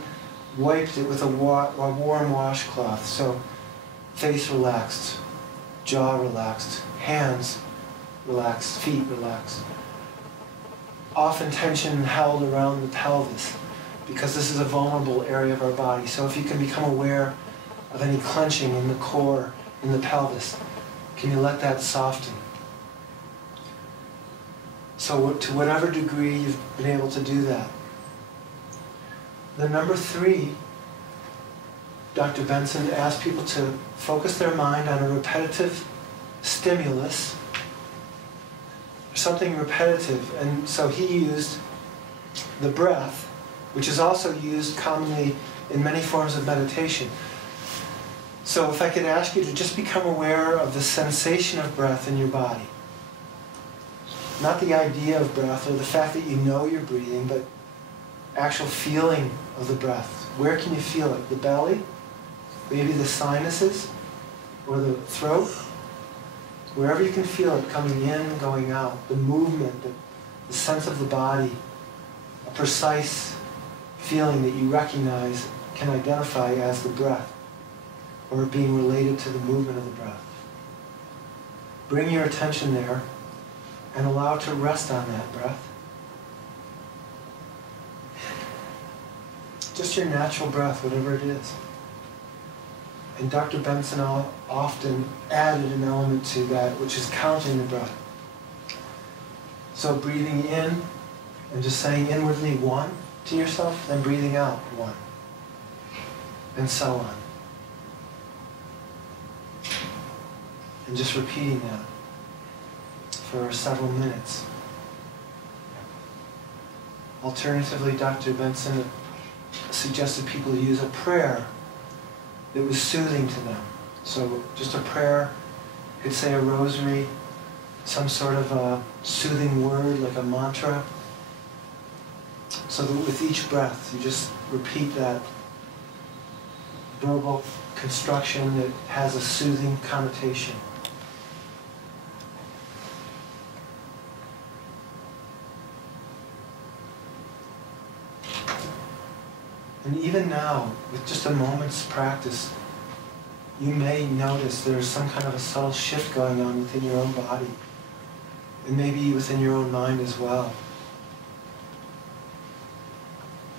wiped it with a warm washcloth. So face relaxed, jaw relaxed, hands relaxed, feet relaxed. Often tension held around the pelvis, because this is a vulnerable area of our body. So if you can become aware of any clenching in the core, in the pelvis, can you let that soften? So to whatever degree you've been able to do that. The number 3, Dr. Benson asked people to focus their mind on a repetitive stimulus, something repetitive. And so he used the breath, which is also used commonly in many forms of meditation. So if I could ask you to just become aware of the sensation of breath in your body. Not the idea of breath or the fact that you know you're breathing, but actual feeling of the breath. Where can you feel it? The belly? Maybe the sinuses? Or the throat? Wherever you can feel it coming in, going out. The movement, the sense of the body. A precise feeling that you recognize, can identify as the breath, or being related to the movement of the breath. Bring your attention there and allow it to rest on that breath. Just your natural breath, whatever it is. And Dr. Benson often added an element to that, which is counting the breath. So breathing in and just saying inwardly 1 to yourself, then breathing out 1. And so on. And just repeating that for several minutes. Alternatively, Dr. Benson suggested people use a prayer that was soothing to them. So just a prayer, you could say a rosary, some sort of a soothing word like a mantra. So that with each breath, you just repeat that verbal construction that has a soothing connotation. And even now, with just a moment's practice, you may notice there's some kind of a subtle shift going on within your own body, and maybe within your own mind as well.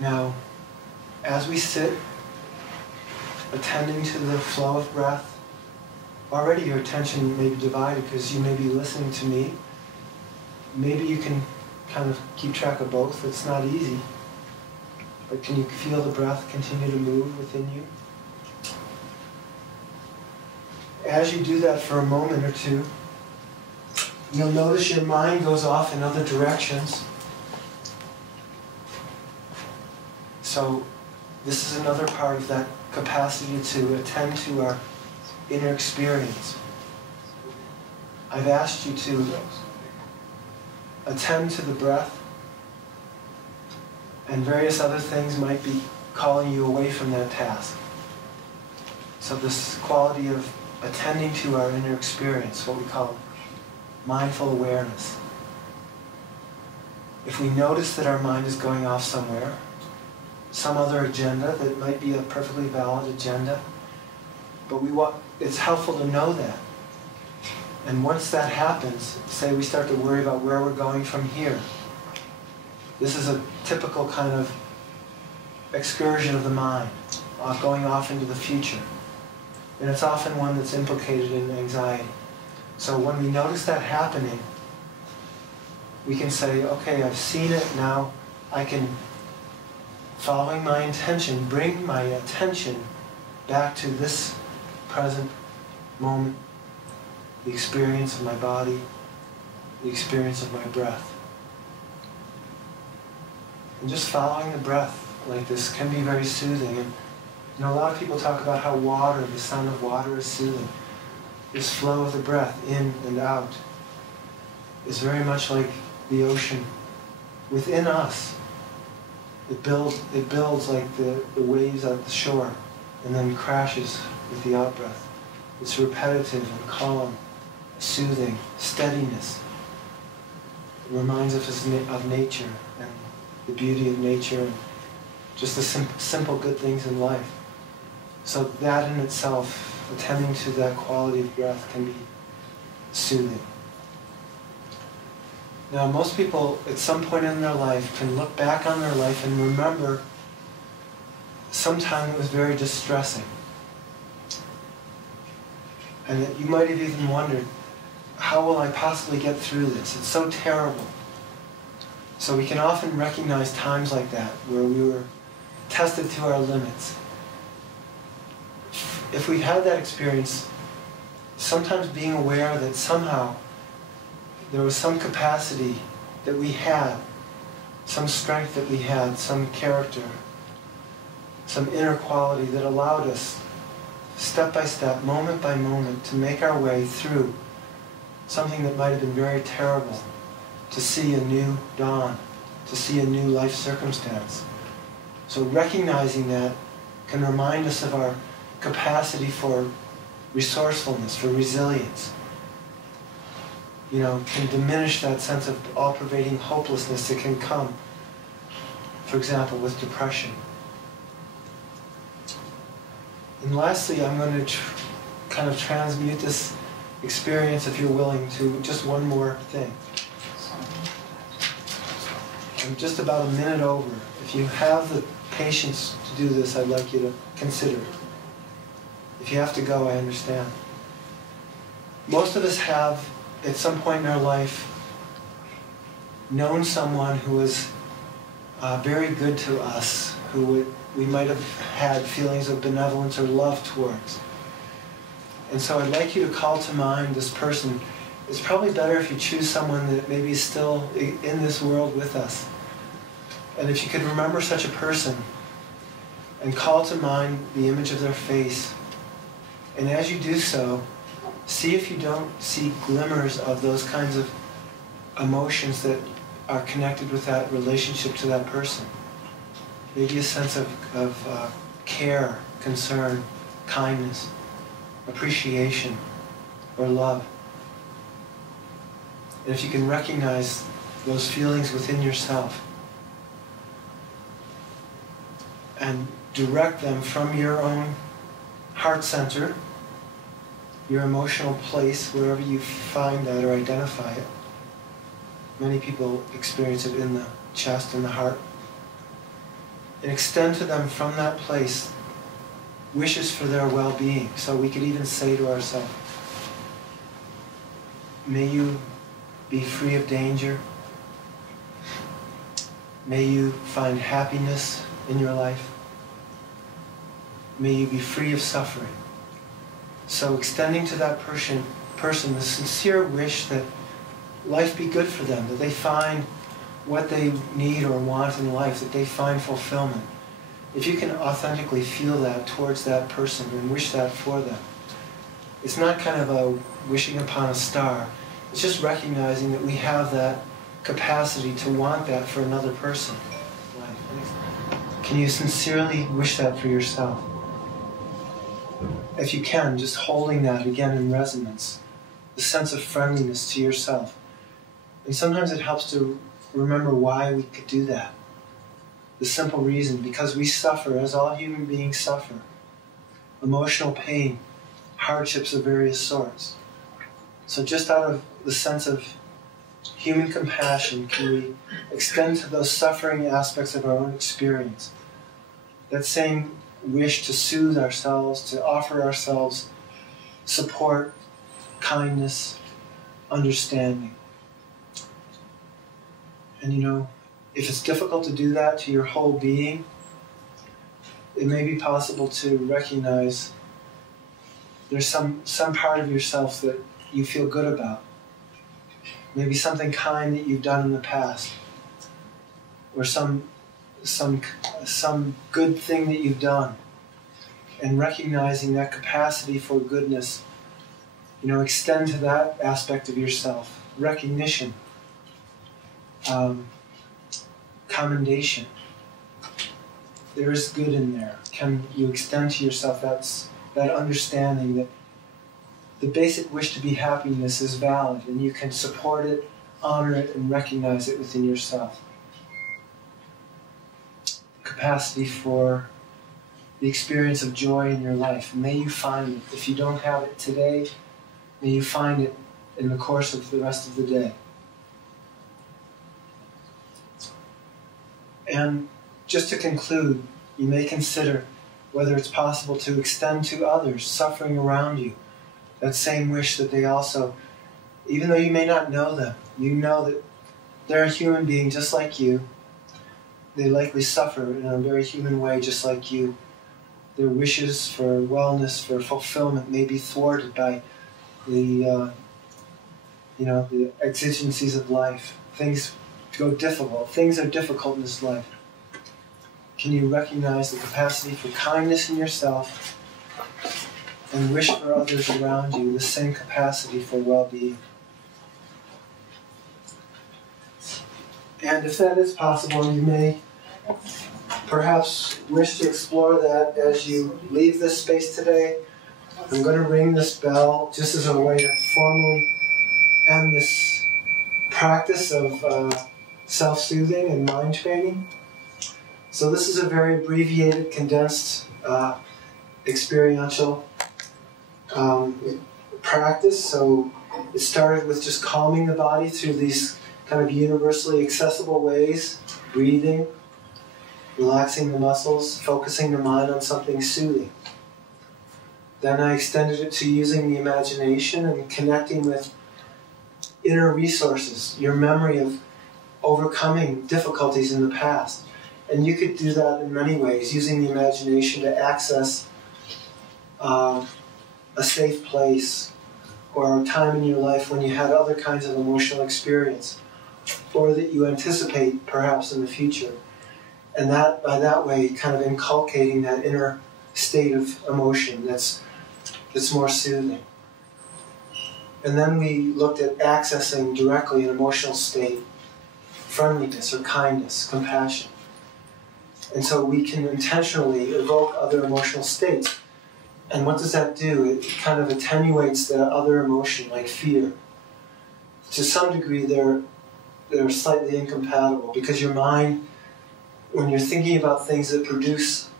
Now, as we sit, attending to the flow of breath, already your attention may be divided because you may be listening to me. Maybe you can kind of keep track of both. It's not easy. But can you feel the breath continue to move within you? As you do that for a moment or two, you'll notice your mind goes off in other directions. So this is another part of that capacity to attend to our inner experience. I've asked you to attend to the breath, and various other things might be calling you away from that task. So this quality of attending to our inner experience, what we call mindful awareness. If we notice that our mind is going off somewhere, some other agenda that might be a perfectly valid agenda, but it's helpful to know that. And once that happens, say we start to worry about where we're going from here. This is a typical kind of excursion of the mind, going off into the future. And it's often one that's implicated in anxiety. So when we notice that happening, we can say, okay, I've seen it, now I can, following my intention, bring my attention back to this present moment, the experience of my body, the experience of my breath. And just following the breath like this can be very soothing. And you know, a lot of people talk about how water, the sound of water is soothing. This flow of the breath in and out is very much like the ocean within us. It builds like the waves at the shore and then crashes with the out-breath. It's repetitive and calm, soothing, steadiness. It reminds us of nature and the beauty of nature and just the simple good things in life. So that in itself, attending to that quality of breath, can be soothing. Now, most people at some point in their life can look back on their life and remember some time that was very distressing. And that you might have even wondered, how will I possibly get through this? It's so terrible. So we can often recognize times like that where we were tested to our limits. If we've had that experience, sometimes being aware that somehow there was some capacity that we had, some strength that we had, some character, some inner quality that allowed us, step by step, moment by moment, to make our way through something that might have been very terrible, to see a new dawn, to see a new life circumstance. So recognizing that can remind us of our capacity for resourcefulness, for resilience. You know, can diminish that sense of all-pervading hopelessness that can come, for example, with depression. And lastly, I'm going to kind of transmute this experience, if you're willing, to just one more thing. I'm just about a minute over. If you have the patience to do this, I'd like you to consider it. If you have to go, I understand. Most of us have, at some point in our life, known someone who was very good to us, who we might have had feelings of benevolence or love towards. And so I'd like you to call to mind this person. It's probably better if you choose someone that maybe is still in this world with us. And if you could remember such a person and call to mind the image of their face, and as you do so, see if you don't see glimmers of those kinds of emotions that are connected with that relationship to that person. Maybe a sense of care, concern, kindness, appreciation, or love. And if you can recognize those feelings within yourself and direct them from your own heart center, your emotional place, wherever you find that or identify it. Many people experience it in the chest and the heart. And extend to them from that place wishes for their well-being. So we could even say to ourselves, may you be free of danger. May you find happiness in your life. May you be free of suffering. So extending to that person the sincere wish that life be good for them, that they find what they need or want in life, that they find fulfillment. If you can authentically feel that towards that person and wish that for them, it's not kind of a wishing upon a star. It's just recognizing that we have that capacity to want that for another person. Can you sincerely wish that for yourself? if you can, just holding that again in resonance, the sense of friendliness to yourself. And sometimes it helps to remember why we could do that. The simple reason, because we suffer, as all human beings suffer, emotional pain, hardships of various sorts. So just out of the sense of human compassion, can we extend to those suffering aspects of our own experience that same wish to soothe ourselves, to offer ourselves support, kindness, understanding. And you know, if it's difficult to do that to your whole being, it may be possible to recognize there's some part of yourself that you feel good about. Maybe something kind that you've done in the past, or some good thing that you've done, and recognizing that capacity for goodness, you know, extend to that aspect of yourself. Recognition, commendation. There is good in there. Can you extend to yourself that understanding that the basic wish to be happiness is valid, and you can support it, honor it, and recognize it within yourself. Capacity for the experience of joy in your life. May you find it. If you don't have it today, may you find it in the course of the rest of the day. And just to conclude, you may consider whether it's possible to extend to others suffering around you that same wish that they also, even though you may not know them, you know that they're a human being just like you. They likely suffer in a very human way just like you. Their wishes for wellness, for fulfillment may be thwarted by the exigencies of life. Things go difficult. Things are difficult in this life. Can you recognize the capacity for kindness in yourself and wish for others around you the same capacity for well-being? And if that is possible, you may perhaps wish to explore that as you leave this space today. I'm going to ring this bell just as a way to formally end this practice of self-soothing and mind training. So this is a very abbreviated, condensed, experiential practice. So it started with just calming the body through these kind of universally accessible ways, breathing, relaxing the muscles, focusing the mind on something soothing. Then I extended it to using the imagination and connecting with inner resources, your memory of overcoming difficulties in the past. And you could do that in many ways, using the imagination to access a safe place, or a time in your life when you had other kinds of emotional experience, or that you anticipate perhaps in the future. And that, by that way, kind of inculcating that inner state of emotion that's more soothing. And then we looked at accessing directly an emotional state, friendliness or kindness, compassion. And so we can intentionally evoke other emotional states. And what does that do? It kind of attenuates the other emotion, like fear. To some degree, they're slightly incompatible, because your mind, when you're thinking about things that produce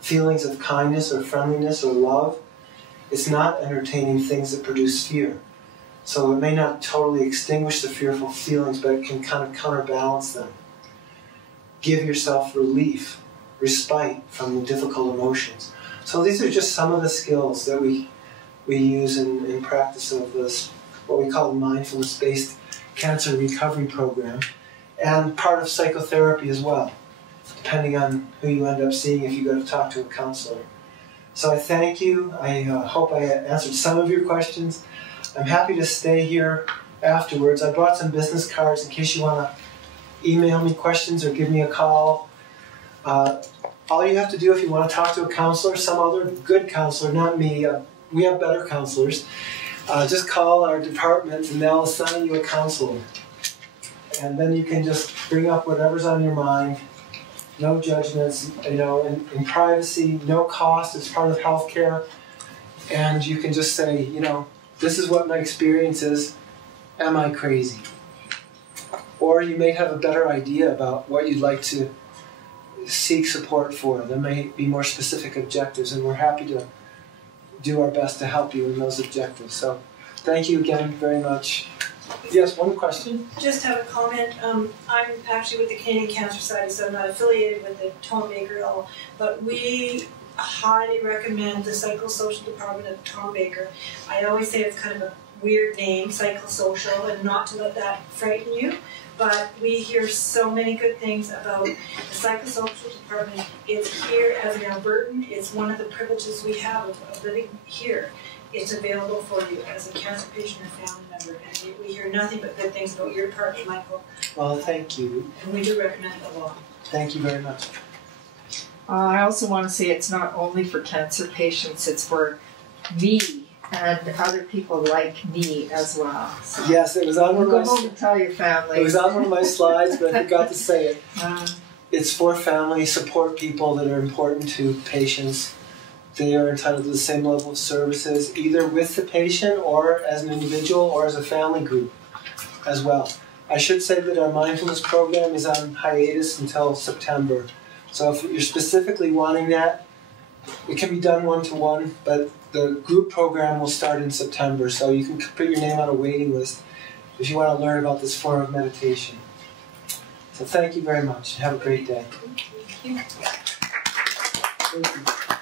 feelings of kindness or friendliness or love, it's not entertaining things that produce fear. So it may not totally extinguish the fearful feelings, but it can kind of counterbalance them. Give yourself relief, respite from the difficult emotions. So these are just some of the skills that we use in practice of this, what we call the mindfulness-based cancer recovery program, and part of psychotherapy as well, depending on who you end up seeing if you go to talk to a counselor. So I thank you. I hope I answered some of your questions. I'm happy to stay here afterwards. I brought some business cards in case you want to email me questions or give me a call. All you have to do if you want to talk to a counselor, some other good counselor, not me, we have better counselors, just call our department and they'll assign you a counselor. And then you can just bring up whatever's on your mind. No judgments, in privacy, no cost. It's part of healthcare. And you can just say, you know, this is what my experience is. Am I crazy? Or you may have a better idea about what you'd like to seek support for. There may be more specific objectives, and we're happy to do our best to help you in those objectives. So thank you again very much. Yes, one question? Just have a comment. I'm actually with the Canadian Cancer Society, so I'm not affiliated with the Tom Baker at all, but we highly recommend the psychosocial department at Tom Baker. I always say it's kind of a weird name, psychosocial, and not to let that frighten you, but we hear so many good things about the psychosocial department. It's here as an Albertan. It's one of the privileges we have of living here. It's available for you as a cancer patient or family member, and we hear nothing but good things about your department, Michael. Well, thank you. And we do recommend it a lot. Thank you very much. I also want to say it's not only for cancer patients, it's for me and other people like me as well. So Yes, it was on one of go my home and tell your family. it was on one of my slides, but I forgot to say it. It's for family support people that are important to patients. They are entitled to the same level of services, either with the patient or as an individual or as a family group as well. I should say that our mindfulness program is on hiatus until September. So if you're specifically wanting that, it can be done one-to-one, but the group program will start in September, so you can put your name on a waiting list if you want to learn about this form of meditation. So thank you very much. Have a great day. Thank you. Thank you.